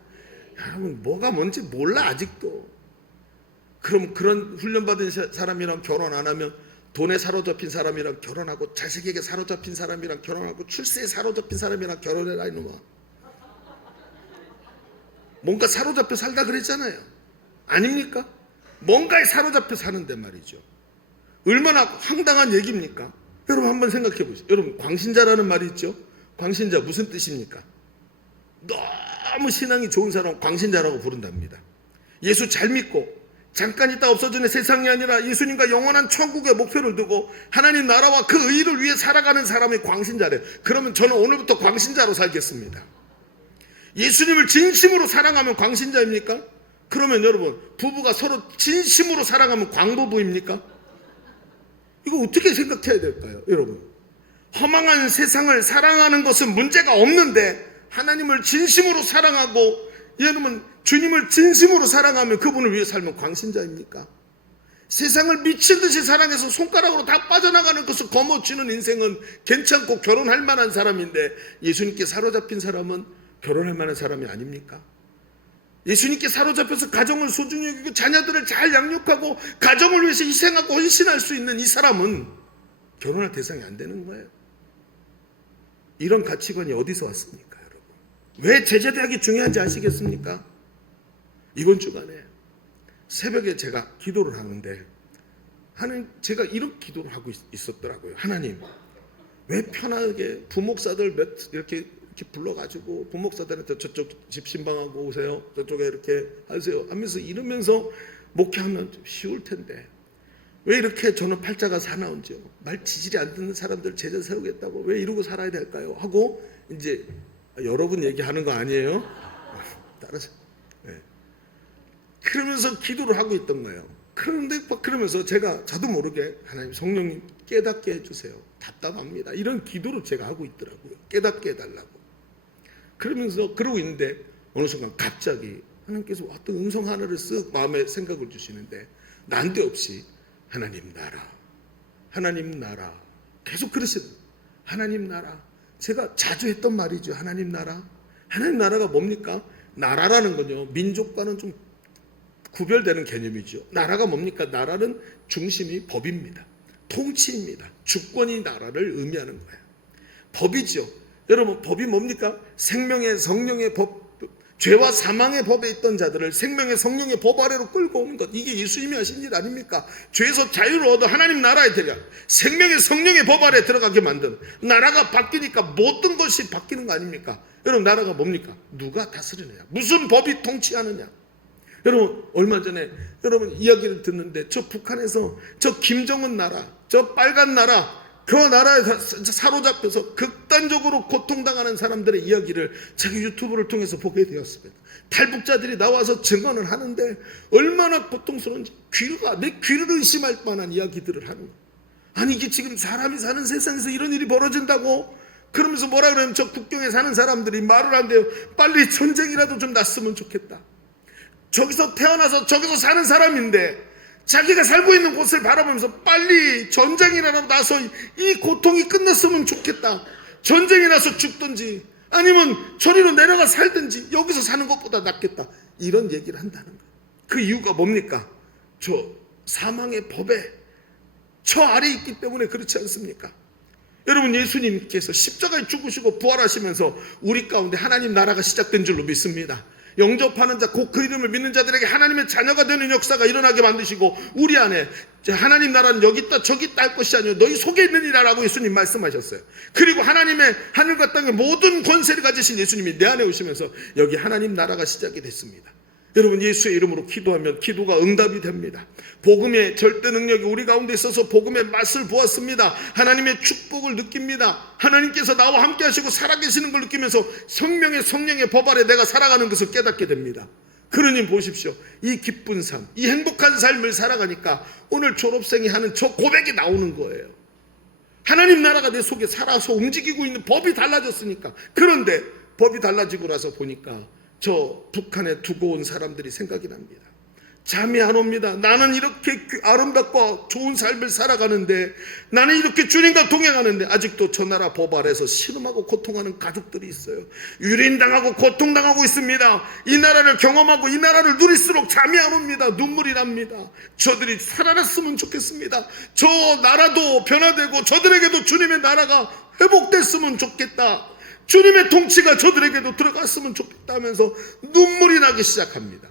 여러분, 뭐가 뭔지 몰라 아직도. 그럼 그런 훈련받은 사람이랑 결혼 안 하면 돈에 사로잡힌 사람이랑 결혼하고 자식에게 사로잡힌 사람이랑 결혼하고 출세에 사로잡힌 사람이랑 결혼해라 이놈아. 뭔가 사로잡혀 살다 그랬잖아요. 아닙니까? 뭔가에 사로잡혀 사는데 말이죠. 얼마나 황당한 얘기입니까? 여러분 한번 생각해 보세요. 여러분, 광신자라는 말이 있죠. 광신자 무슨 뜻입니까? 너무 신앙이 좋은 사람 광신자라고 부른답니다. 예수 잘 믿고 잠깐 있다 없어지는 세상이 아니라 예수님과 영원한 천국의 목표를 두고 하나님 나라와 그 의를 위해 살아가는 사람이 광신자래요. 그러면 저는 오늘부터 광신자로 살겠습니다. 예수님을 진심으로 사랑하면 광신자입니까? 그러면 여러분, 부부가 서로 진심으로 사랑하면 광부부입니까? 이거 어떻게 생각해야 될까요? 여러분, 허망한 세상을 사랑하는 것은 문제가 없는데 하나님을 진심으로 사랑하고 여러분 주님을 진심으로 사랑하면 그분을 위해 살면 광신자입니까? 세상을 미친 듯이 사랑해서 손가락으로 다 빠져나가는 것을 거머쥐는 인생은 괜찮고 결혼할 만한 사람인데 예수님께 사로잡힌 사람은 결혼할 만한 사람이 아닙니까? 예수님께 사로잡혀서 가정을 소중히 여기고 자녀들을 잘 양육하고 가정을 위해서 희생하고 헌신할 수 있는 이 사람은 결혼할 대상이 안 되는 거예요. 이런 가치관이 어디서 왔습니까, 여러분? 왜 제자대학이 중요한지 아시겠습니까? 이번 주간에 새벽에 제가 기도를 하는데 하나님, 제가 이런 기도를 하고 있었더라고요. 하나님, 왜 편하게 부목사들 이렇게 불러가지고 부목사들한테 저쪽 집 신방하고 오세요, 저쪽에 이렇게 하세요 하면서 이러면서 목회하면 좀 쉬울 텐데 왜 이렇게 저는 팔자가 사나운지요, 말 지질이 안 듣는 사람들 제자 세우겠다고 왜 이러고 살아야 될까요? 하고 이제 여러분 얘기하는 거 아니에요? 따라서 네. 그러면서 기도를 하고 있던 거예요. 그런데 그러면서 제가 저도 모르게 하나님, 성령님 깨닫게 해주세요, 답답합니다, 이런 기도를 제가 하고 있더라고요. 깨닫게 해달라고. 그러면서 그러고 있는데 어느 순간 갑자기 하나님께서 어떤 음성 하나를 쓱 마음에 생각을 주시는데 난데없이 하나님 나라, 하나님 나라, 계속 그러시는 하나님 나라. 제가 자주 했던 말이죠. 하나님 나라. 하나님 나라가 뭡니까? 나라라는 건요, 민족과는 좀 구별되는 개념이죠. 나라가 뭡니까? 나라는 중심이 법입니다. 통치입니다. 주권이 나라를 의미하는 거예요. 법이죠. 여러분, 법이 뭡니까? 생명의 성령의 법, 죄와 사망의 법에 있던 자들을 생명의 성령의 법 아래로 끌고 오는 것, 이게 예수님이 하신 일 아닙니까? 죄에서 자유를 얻어 하나님 나라에 들여 생명의 성령의 법 아래에 들어가게 만든, 나라가 바뀌니까 모든 것이 바뀌는 거 아닙니까? 여러분, 나라가 뭡니까? 누가 다스리느냐? 무슨 법이 통치하느냐? 여러분, 얼마 전에 여러분 이야기를 듣는데, 저 북한에서 저 김정은 나라, 저 빨간 나라, 그 나라에 사로잡혀서 극단적으로 고통당하는 사람들의 이야기를 제가 유튜브를 통해서 보게 되었습니다. 탈북자들이 나와서 증언을 하는데 얼마나 고통스러운지 내 귀를 의심할 만한 이야기들을 하는 거예요. 아니, 이게 지금 사람이 사는 세상에서 이런 일이 벌어진다고? 그러면서 뭐라 그러면 저 국경에 사는 사람들이 말을 한대요. 빨리 전쟁이라도 좀 났으면 좋겠다. 저기서 태어나서 저기서 사는 사람인데 자기가 살고 있는 곳을 바라보면서 빨리 전쟁이라도 나서 이 고통이 끝났으면 좋겠다. 전쟁이 나서 죽든지 아니면 저리로 내려가 살든지 여기서 사는 것보다 낫겠다. 이런 얘기를 한다는 거예요. 그 이유가 뭡니까? 저 사망의 법에 저 아래 있기 때문에 그렇지 않습니까? 여러분, 예수님께서 십자가에 죽으시고 부활하시면서 우리 가운데 하나님 나라가 시작된 줄로 믿습니다. 영접하는 자, 곧 그 이름을 믿는 자들에게 하나님의 자녀가 되는 역사가 일어나게 만드시고, 우리 안에 하나님 나라는 여기 있다 저기 있다 할 것이 아니요 너희 속에 있느니라 라고 예수님 말씀하셨어요. 그리고 하나님의 하늘과 땅의 모든 권세를 가지신 예수님이 내 안에 오시면서 여기 하나님 나라가 시작이 됐습니다. 여러분, 예수의 이름으로 기도하면 기도가 응답이 됩니다. 복음의 절대 능력이 우리 가운데 있어서 복음의 맛을 보았습니다. 하나님의 축복을 느낍니다. 하나님께서 나와 함께 하시고 살아계시는 걸 느끼면서 성령의 법 아래 내가 살아가는 것을 깨닫게 됩니다. 그러니 보십시오. 이 기쁜 삶, 이 행복한 삶을 살아가니까 오늘 졸업생이 하는 저 고백이 나오는 거예요. 하나님 나라가 내 속에 살아서 움직이고 있는 법이 달라졌으니까. 그런데 법이 달라지고 나서 보니까 저 북한에 두고 온 사람들이 생각이 납니다. 잠이 안 옵니다. 나는 이렇게 아름답고 좋은 삶을 살아가는데, 나는 이렇게 주님과 동행하는데 아직도 저 나라 법 아래서 신음하고 고통하는 가족들이 있어요. 유린당하고 고통당하고 있습니다. 이 나라를 경험하고 이 나라를 누릴수록 잠이 안 옵니다. 눈물이 납니다. 저들이 살아났으면 좋겠습니다. 저 나라도 변화되고 저들에게도 주님의 나라가 회복됐으면 좋겠다. 주님의 통치가 저들에게도 들어갔으면 좋겠다면서 눈물이 나기 시작합니다.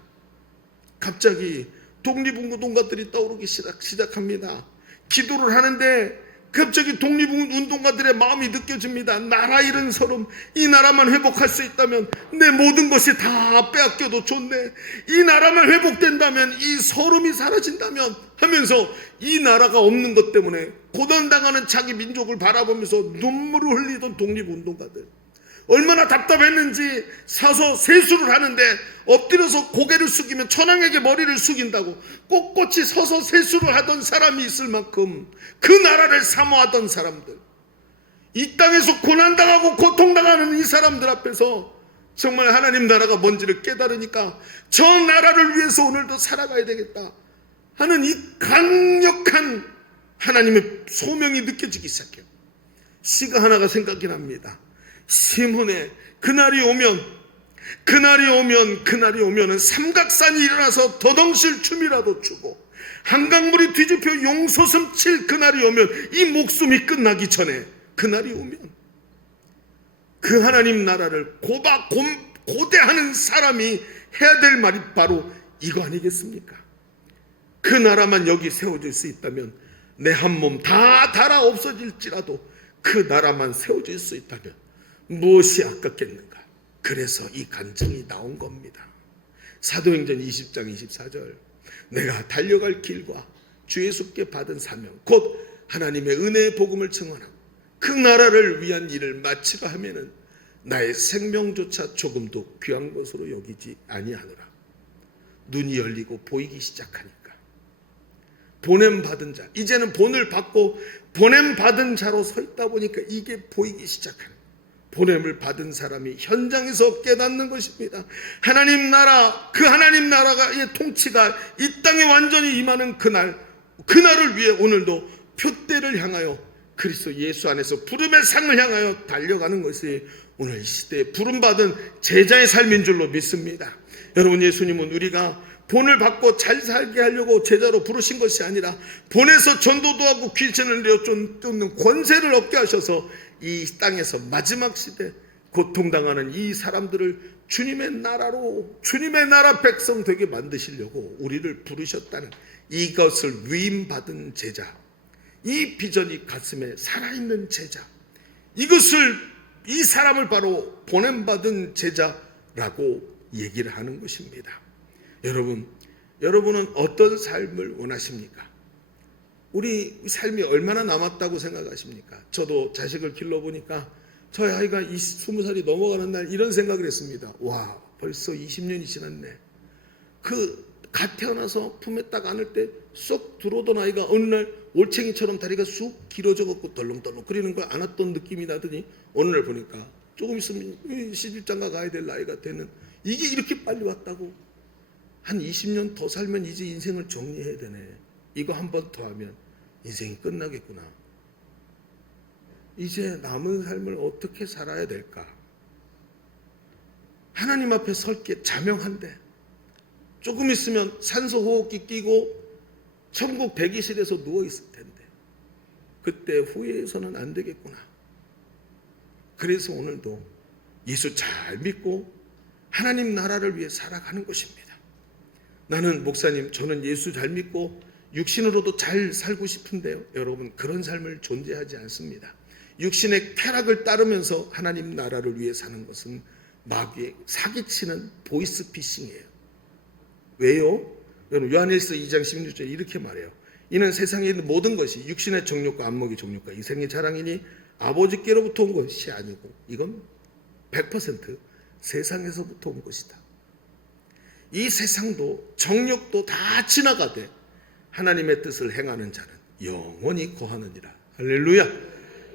갑자기 독립운동가들이 떠오르기 시작합니다. 기도를 하는데 갑자기 독립운동가들의 마음이 느껴집니다. 나라 잃은 서름, 이 나라만 회복할 수 있다면 내 모든 것이 다 빼앗겨도 좋네. 이 나라만 회복된다면, 이 서름이 사라진다면 하면서 이 나라가 없는 것 때문에 고난당하는 자기 민족을 바라보면서 눈물을 흘리던 독립운동가들, 얼마나 답답했는지 사서 세수를 하는데 엎드려서 고개를 숙이면 천황에게 머리를 숙인다고 꼿꼿이 서서 세수를 하던 사람이 있을 만큼 그 나라를 사모하던 사람들, 이 땅에서 고난당하고 고통당하는 이 사람들 앞에서 정말 하나님 나라가 뭔지를 깨달으니까 저 나라를 위해서 오늘도 살아가야 되겠다 하는 이 강력한 하나님의 소명이 느껴지기 시작해요. 시가 하나가 생각이 납니다. 시문에 그날이 오면은 삼각산이 일어나서 더덩실 춤이라도 추고 한강물이 뒤집혀 용솟음 칠 그날이 오면, 이 목숨이 끝나기 전에 그날이 오면 그 하나님 나라를 고대하는 사람이 해야 될 말이 바로 이거 아니겠습니까? 그 나라만 여기 세워질 수 있다면, 내 한 몸 다 닳아 없어질지라도 그 나라만 세워질 수 있다면 무엇이 아깝겠는가? 그래서 이 간증이 나온 겁니다. 사도행전 20장 24절, 내가 달려갈 길과 주 예수께 받은 사명, 곧 하나님의 은혜의 복음을 증언하고 그 나라를 위한 일을 마치려 하면은 나의 생명조차 조금도 귀한 것으로 여기지 아니하노라. 눈이 열리고 보이기 시작하니까 보냄받은 자, 이제는 본을 받고 보냄받은 자로 서 있다 보니까 이게 보이기 시작하는, 보냄을 받은 사람이 현장에서 깨닫는 것입니다. 하나님 나라, 그 하나님 나라의 통치가 이 땅에 완전히 임하는 그날을 위해 오늘도 표대를 향하여 그리스도 예수 안에서 부름의 상을 향하여 달려가는 것이 오늘 이 시대에 부름받은 제자의 삶인 줄로 믿습니다. 여러분, 예수님은 우리가 본을 받고 잘 살게 하려고 제자로 부르신 것이 아니라 본에서 전도도 하고 귀신을 내어 쫓는 권세를 얻게 하셔서 이 땅에서 마지막 시대 고통당하는 이 사람들을 주님의 나라로, 주님의 나라 백성 되게 만드시려고 우리를 부르셨다는 이것을 위임받은 제자, 이 비전이 가슴에 살아있는 제자, 이것을, 이 사람을 바로 보냄받은 제자라고 얘기를 하는 것입니다. 여러분은 어떤 삶을 원하십니까? 우리 삶이 얼마나 남았다고 생각하십니까? 저도 자식을 길러보니까 저희 아이가 20살이 넘어가는 날 이런 생각을 했습니다. 와, 벌써 20년이 지났네. 갓 태어나서 품에 딱 안을 때 쏙 들어오던 아이가 어느 날 올챙이처럼 다리가 쑥 길어져갖고 덜렁덜렁 거리는 걸 안았던 느낌이 나더니 어느 날 보니까 조금 있으면 시집장가 가야 될 나이가 되는, 이게 이렇게 빨리 왔다고? 한 20년 더 살면 이제 인생을 정리해야 되네. 이거 한 번 더 하면 인생이 끝나겠구나. 이제 남은 삶을 어떻게 살아야 될까? 하나님 앞에 설게 자명한데 조금 있으면 산소호흡기 끼고 천국 대기실에서 누워있을 텐데 그때 후회해서는 안 되겠구나. 그래서 오늘도 예수 잘 믿고 하나님 나라를 위해 살아가는 것입니다. 나는 목사님, 저는 예수 잘 믿고 육신으로도 잘 살고 싶은데요. 여러분, 그런 삶을 존재하지 않습니다. 육신의 쾌락을 따르면서 하나님 나라를 위해 사는 것은 마귀의 사기치는 보이스피싱이에요. 왜요? 여러분, 요한일서 2장 16절에 이렇게 말해요. 이는 세상에 있는 모든 것이 육신의 정욕과 안목의 정욕과 이생의 자랑이니 아버지께로부터 온 것이 아니고 이건 100% 세상에서부터 온 것이다. 이 세상도 정욕도 다 지나가되 하나님의 뜻을 행하는 자는 영원히 거하느니라. 할렐루야.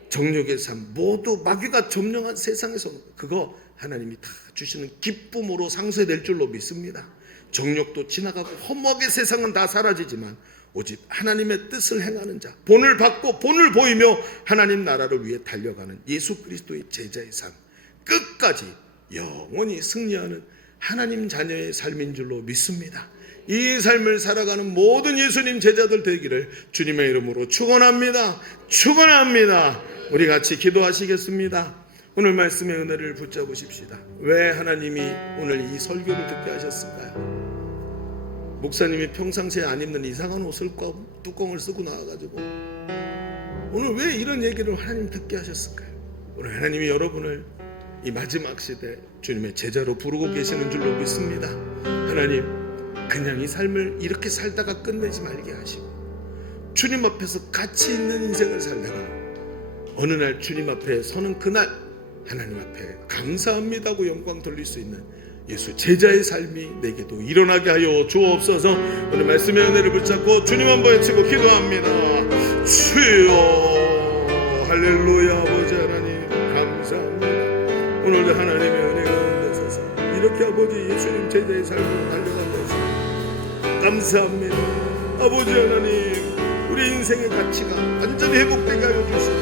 정욕의 삶 모두 마귀가 점령한 세상에서 그거 하나님이 다 주시는 기쁨으로 상쇄될 줄로 믿습니다. 정욕도 지나가고 허무하게 세상은 다 사라지지만 오직 하나님의 뜻을 행하는 자, 본을 받고 본을 보이며 하나님 나라를 위해 달려가는 예수 그리스도의 제자의 삶, 끝까지 영원히 승리하는 하나님 자녀의 삶인 줄로 믿습니다. 이 삶을 살아가는 모든 예수님 제자들 되기를 주님의 이름으로 축원합니다. 축원합니다. 우리 같이 기도하시겠습니다. 오늘 말씀의 은혜를 붙잡으십시다. 왜 하나님이 오늘 이 설교를 듣게 하셨을까요? 목사님이 평상시에 안 입는 이상한 옷을 뚜껑을 쓰고 나와가지고 오늘 왜 이런 얘기를 하나님 듣게 하셨을까요? 오늘 하나님이 여러분을 이 마지막 시대 주님의 제자로 부르고 계시는 줄로 믿습니다. 하나님, 그냥 이 삶을 이렇게 살다가 끝내지 말게 하시고 주님 앞에서 가치 있는 인생을 살다가 어느 날 주님 앞에 서는 그날 하나님 앞에 감사합니다고 영광 돌릴 수 있는 예수 제자의 삶이 내게도 일어나게 하여 주옵소서. 오늘 말씀의 은혜를 붙잡고 주님 한번 외치고 기도합니다. 주여, 할렐루야. 아버지 하나님 감사합니다. 오늘도 하나님의 은혜가 은혜소서. 이렇게 아버지 예수님 제자의 삶으로 달려간 것을 감사합니다. 아버지 하나님, 우리 인생의 가치가 완전히 회복되게 하여 주시고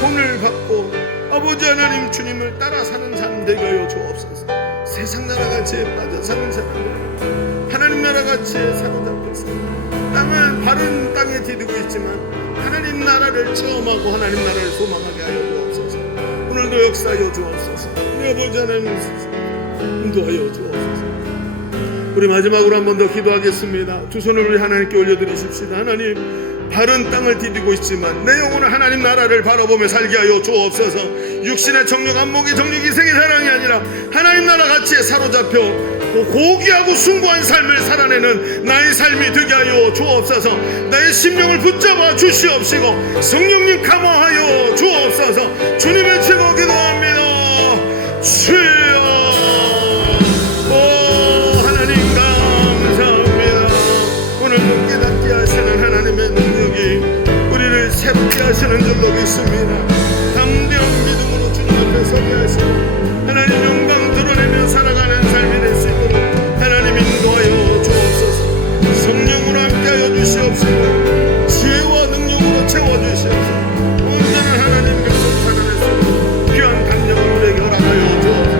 본을 받고 아버지 하나님 주님을 따라 사는 삶 되게 하여 주옵소서. 세상 나라 가치에 빠져 사는 사람들, 하나님 나라 가치에 사로잡혀서 땅을 바른 땅에 디디고 있지만 하나님 나라를 체험하고 하나님 나라를 소망하게 하여 주옵소서. 오늘도 역사하여 주옵소서. 우리 아버지 하나님 인도하여 주옵소서. 우리 마지막으로 한 번 더 기도하겠습니다. 두 손을 우리 하나님께 올려드리십시다. 하나님, 바른 땅을 디디고 있지만 내 영혼은 하나님 나라를 바라보며 살게 하여 주옵소서. 육신의 정욕, 안목의 정욕, 이생의 사랑이 아니라 하나님 나라 가치에 사로잡혀 고귀하고 숭고한 삶을 살아내는 나의 삶이 되게 하여 주옵소서. 나의 심령을 붙잡아 주시옵시고 성령님 감화하여 주옵소서. 주님의 최고 기도합니다. 주여, 하나님 감사합니다. 오늘도 깨닫게 하시는 하나님의 능력이 우리를 새롭게 하시는 줄로 믿습니다. 담대한 믿음으로 주님 앞에 서게 하시고 하나님 영광 드러내며 살아가는 삶이 될 수 있도록 하나님 인도하여 주옵소서. 성령으로 함께하여 주시옵시고 지혜와 능력으로 채워주시옵소서. 온전한 하나님 백성 살아낼 수 있도록 귀한 담력을 우리에게 허락하여 주옵소서.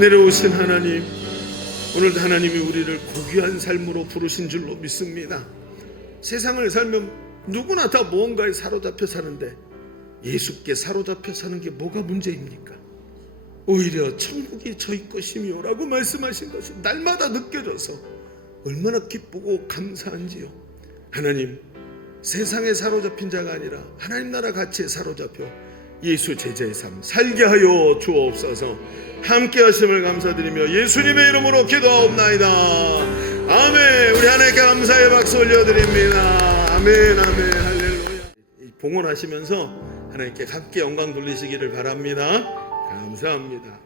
내려오신 하나님, 오늘도 하나님이 우리를 고귀한 삶으로 부르신 줄로 믿습니다. 세상을 살면 누구나 다 무언가에 사로잡혀 사는데 예수께 사로잡혀 사는 게 뭐가 문제입니까? 오히려 천국이 저희 것이며 라고 말씀하신 것이 날마다 느껴져서 얼마나 기쁘고 감사한지요. 하나님, 세상에 사로잡힌 자가 아니라 하나님 나라 가치에 사로잡혀 예수 제자의 삶 살게 하여 주옵소서. 함께 하심을 감사드리며 예수님의 이름으로 기도하옵나이다. 아멘. 우리 하나님께 감사의 박수 올려드립니다. 아멘, 아멘, 할렐루야. 봉헌하시면서 하나님께 함께 영광 돌리시기를 바랍니다. 감사합니다.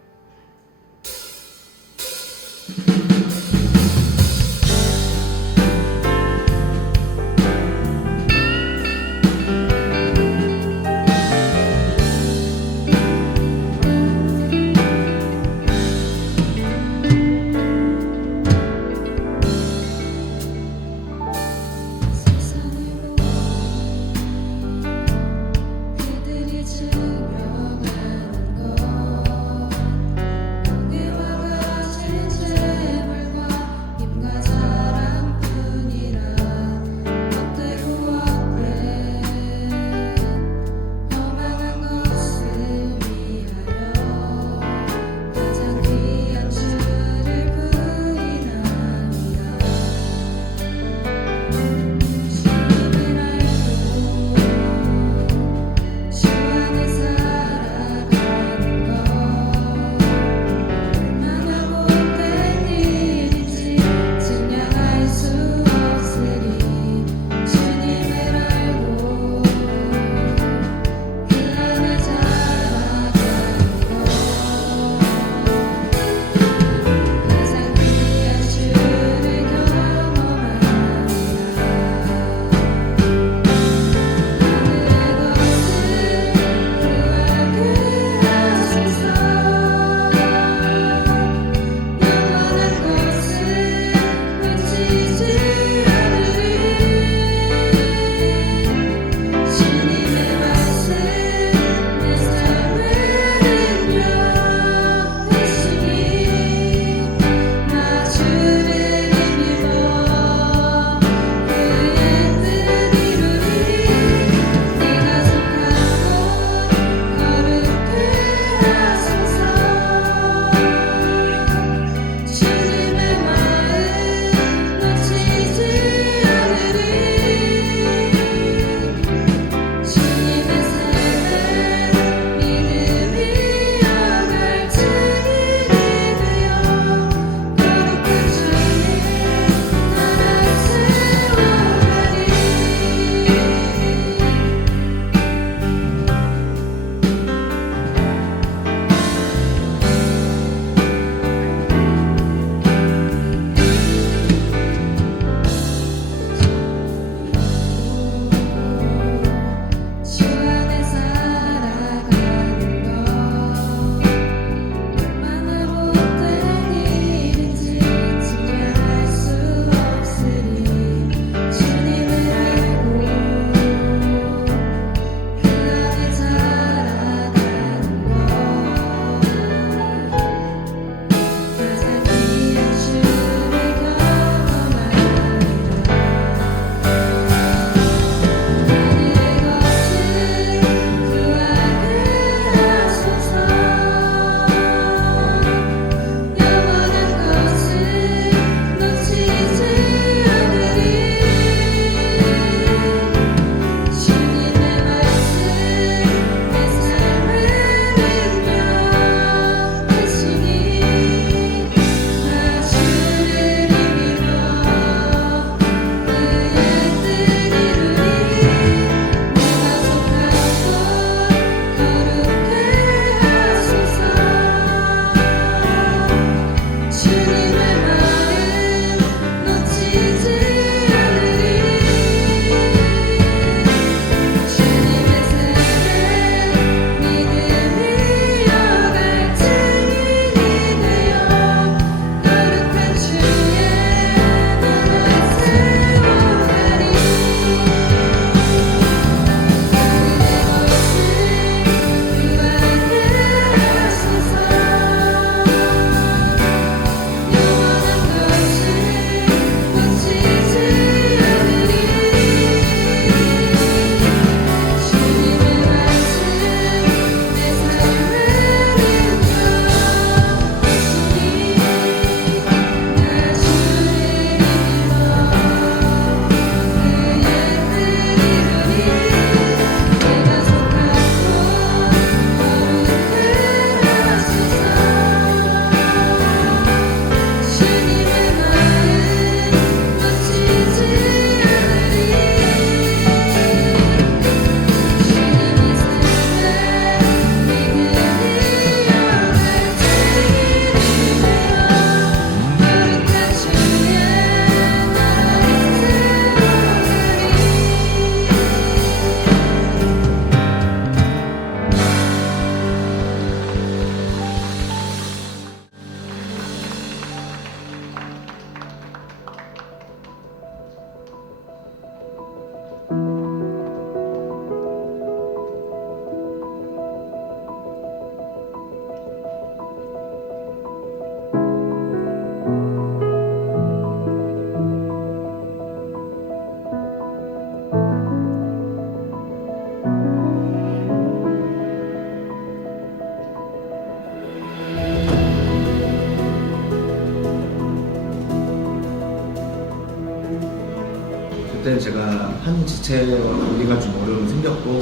그때는 제가 한 지체와 관계가 좀 어려움이 생겼고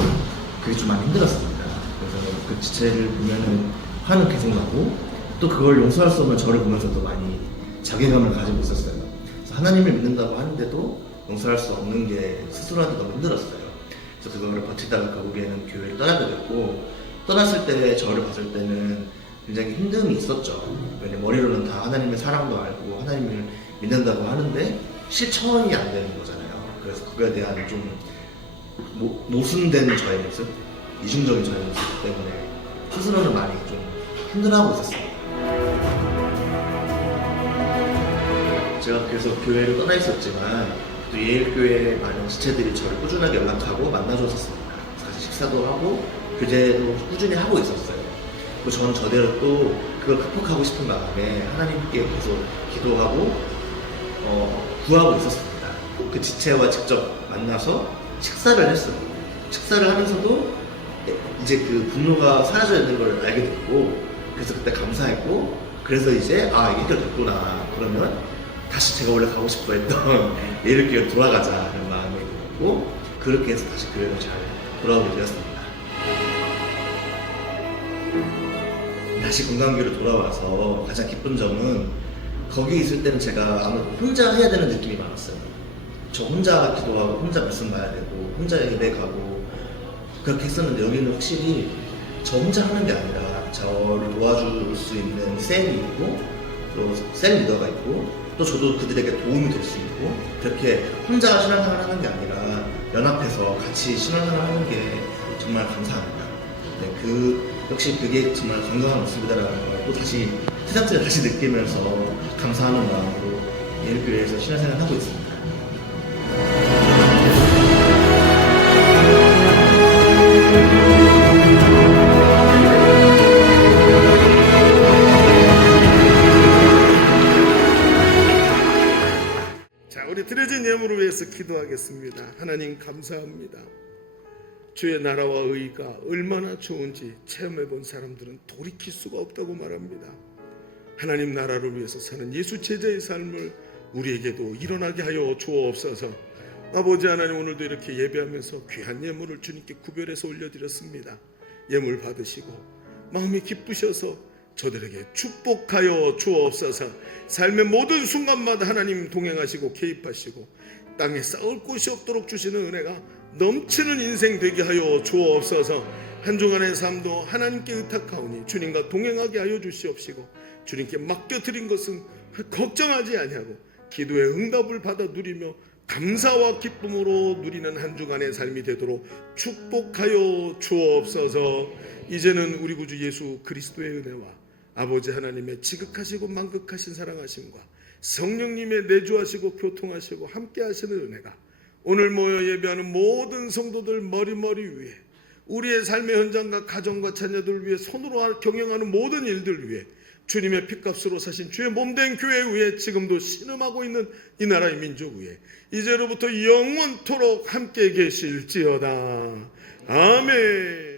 그게 좀 많이 힘들었습니다. 그래서 그 지체를 보면은 화는 계속 나고 또 그걸 용서할 수 없는 저를 보면서도 많이 자괴감을 가지고 있었어요. 그래서 하나님을 믿는다고 하는데도 용서할 수 없는 게 스스로한테 너무 힘들었어요. 그래서 그거를 버티다가 결국에는 교회를 떠나게 됐고, 떠났을 때 저를 봤을 때는 굉장히 힘듦이 있었죠. 왜냐면 머리로는 다 하나님의 사랑도 알고 하나님을 믿는다고 하는데 실천이 안 되는 거잖아요. 그래서 그거에 대한 좀 모순된 저의 모습, 이중적인 저의 모습 때문에 스스로는 많이 좀 힘들어하고 있었습니다. 제가 계속 교회를 떠나 있었지만 또 예일교회 많은 지체들이 저를 꾸준하게 연락하고 만나줬었습니다. 사실 식사도 하고 교제도 꾸준히 하고 있었어요. 그리고 저는 저대로 또 그걸 극복하고 싶은 마음에 하나님께 계속 기도하고 구하고 있었습니다. 그 지체와 직접 만나서 식사를 했어요. 식사를 하면서도 이제 그 분노가 사라져 있는 걸 알게 됐고, 그래서 그때 감사했고, 그래서 이제 이게 해결됐구나. 그러면 다시 제가 원래 가고 싶어 했던 예일교회로 돌아가자 하는 마음이 들었고, 그렇게 해서 다시 교회로 잘 돌아오게 되었습니다. 다시 건강교회로 돌아와서 가장 기쁜 점은 거기 있을 때는 제가 아무래도 혼자 해야 되는 느낌이 많았어요. 저 혼자 기도하고 혼자 말씀 봐야 되고 혼자 예배 가고 그렇게 했었는데, 여기는 확실히 저 혼자 하는 게 아니라 저를 도와줄 수 있는 셀이 있고 또 셀 리더가 있고 또 저도 그들에게 도움이 될 수 있고, 그렇게 혼자 신앙생활을 하는 게 아니라 연합해서 같이 신앙생활을 하는 게 정말 감사합니다. 네, 역시 그게 정말 건강한 모습이다라는 걸 또 다시 새삼스레 다시 느끼면서 감사하는 마음으로 예일교회에서 신앙생활을 하고 있습니다. 자, 우리 드려진 예물을 위해서 기도하겠습니다. 하나님 감사합니다. 주의 나라와 의가 얼마나 좋은지 체험해 본 사람들은 돌이킬 수가 없다고 말합니다. 하나님 나라를 위해서 사는 예수 제자의 삶을 우리에게도 일어나게 하여 주옵소서. 아버지 하나님, 오늘도 이렇게 예배하면서 귀한 예물을 주님께 구별해서 올려드렸습니다. 예물 받으시고 마음이 기쁘셔서 저들에게 축복하여 주옵소서. 삶의 모든 순간마다 하나님 동행하시고 개입하시고 땅에 쌓을 곳이 없도록 주시는 은혜가 넘치는 인생 되게 하여 주옵소서. 한 주간의 삶도 하나님께 의탁하오니 주님과 동행하게 하여 주시옵시고, 주님께 맡겨드린 것은 걱정하지 아니하고 기도의 응답을 받아 누리며 감사와 기쁨으로 누리는 한 주간의 삶이 되도록 축복하여 주옵소서. 이제는 우리 구주 예수 그리스도의 은혜와 아버지 하나님의 지극하시고 만극하신 사랑하심과 성령님의 내주하시고 교통하시고 함께하시는 은혜가 오늘 모여 예배하는 모든 성도들 머리머리 위에, 우리의 삶의 현장과 가정과 자녀들 위해 손으로 경영하는 모든 일들 위해, 주님의 핏값으로 사신 주의 몸된 교회 위에, 지금도 신음하고 있는 이 나라의 민족 위에 이제로부터 영원토록 함께 계실지어다. 아멘.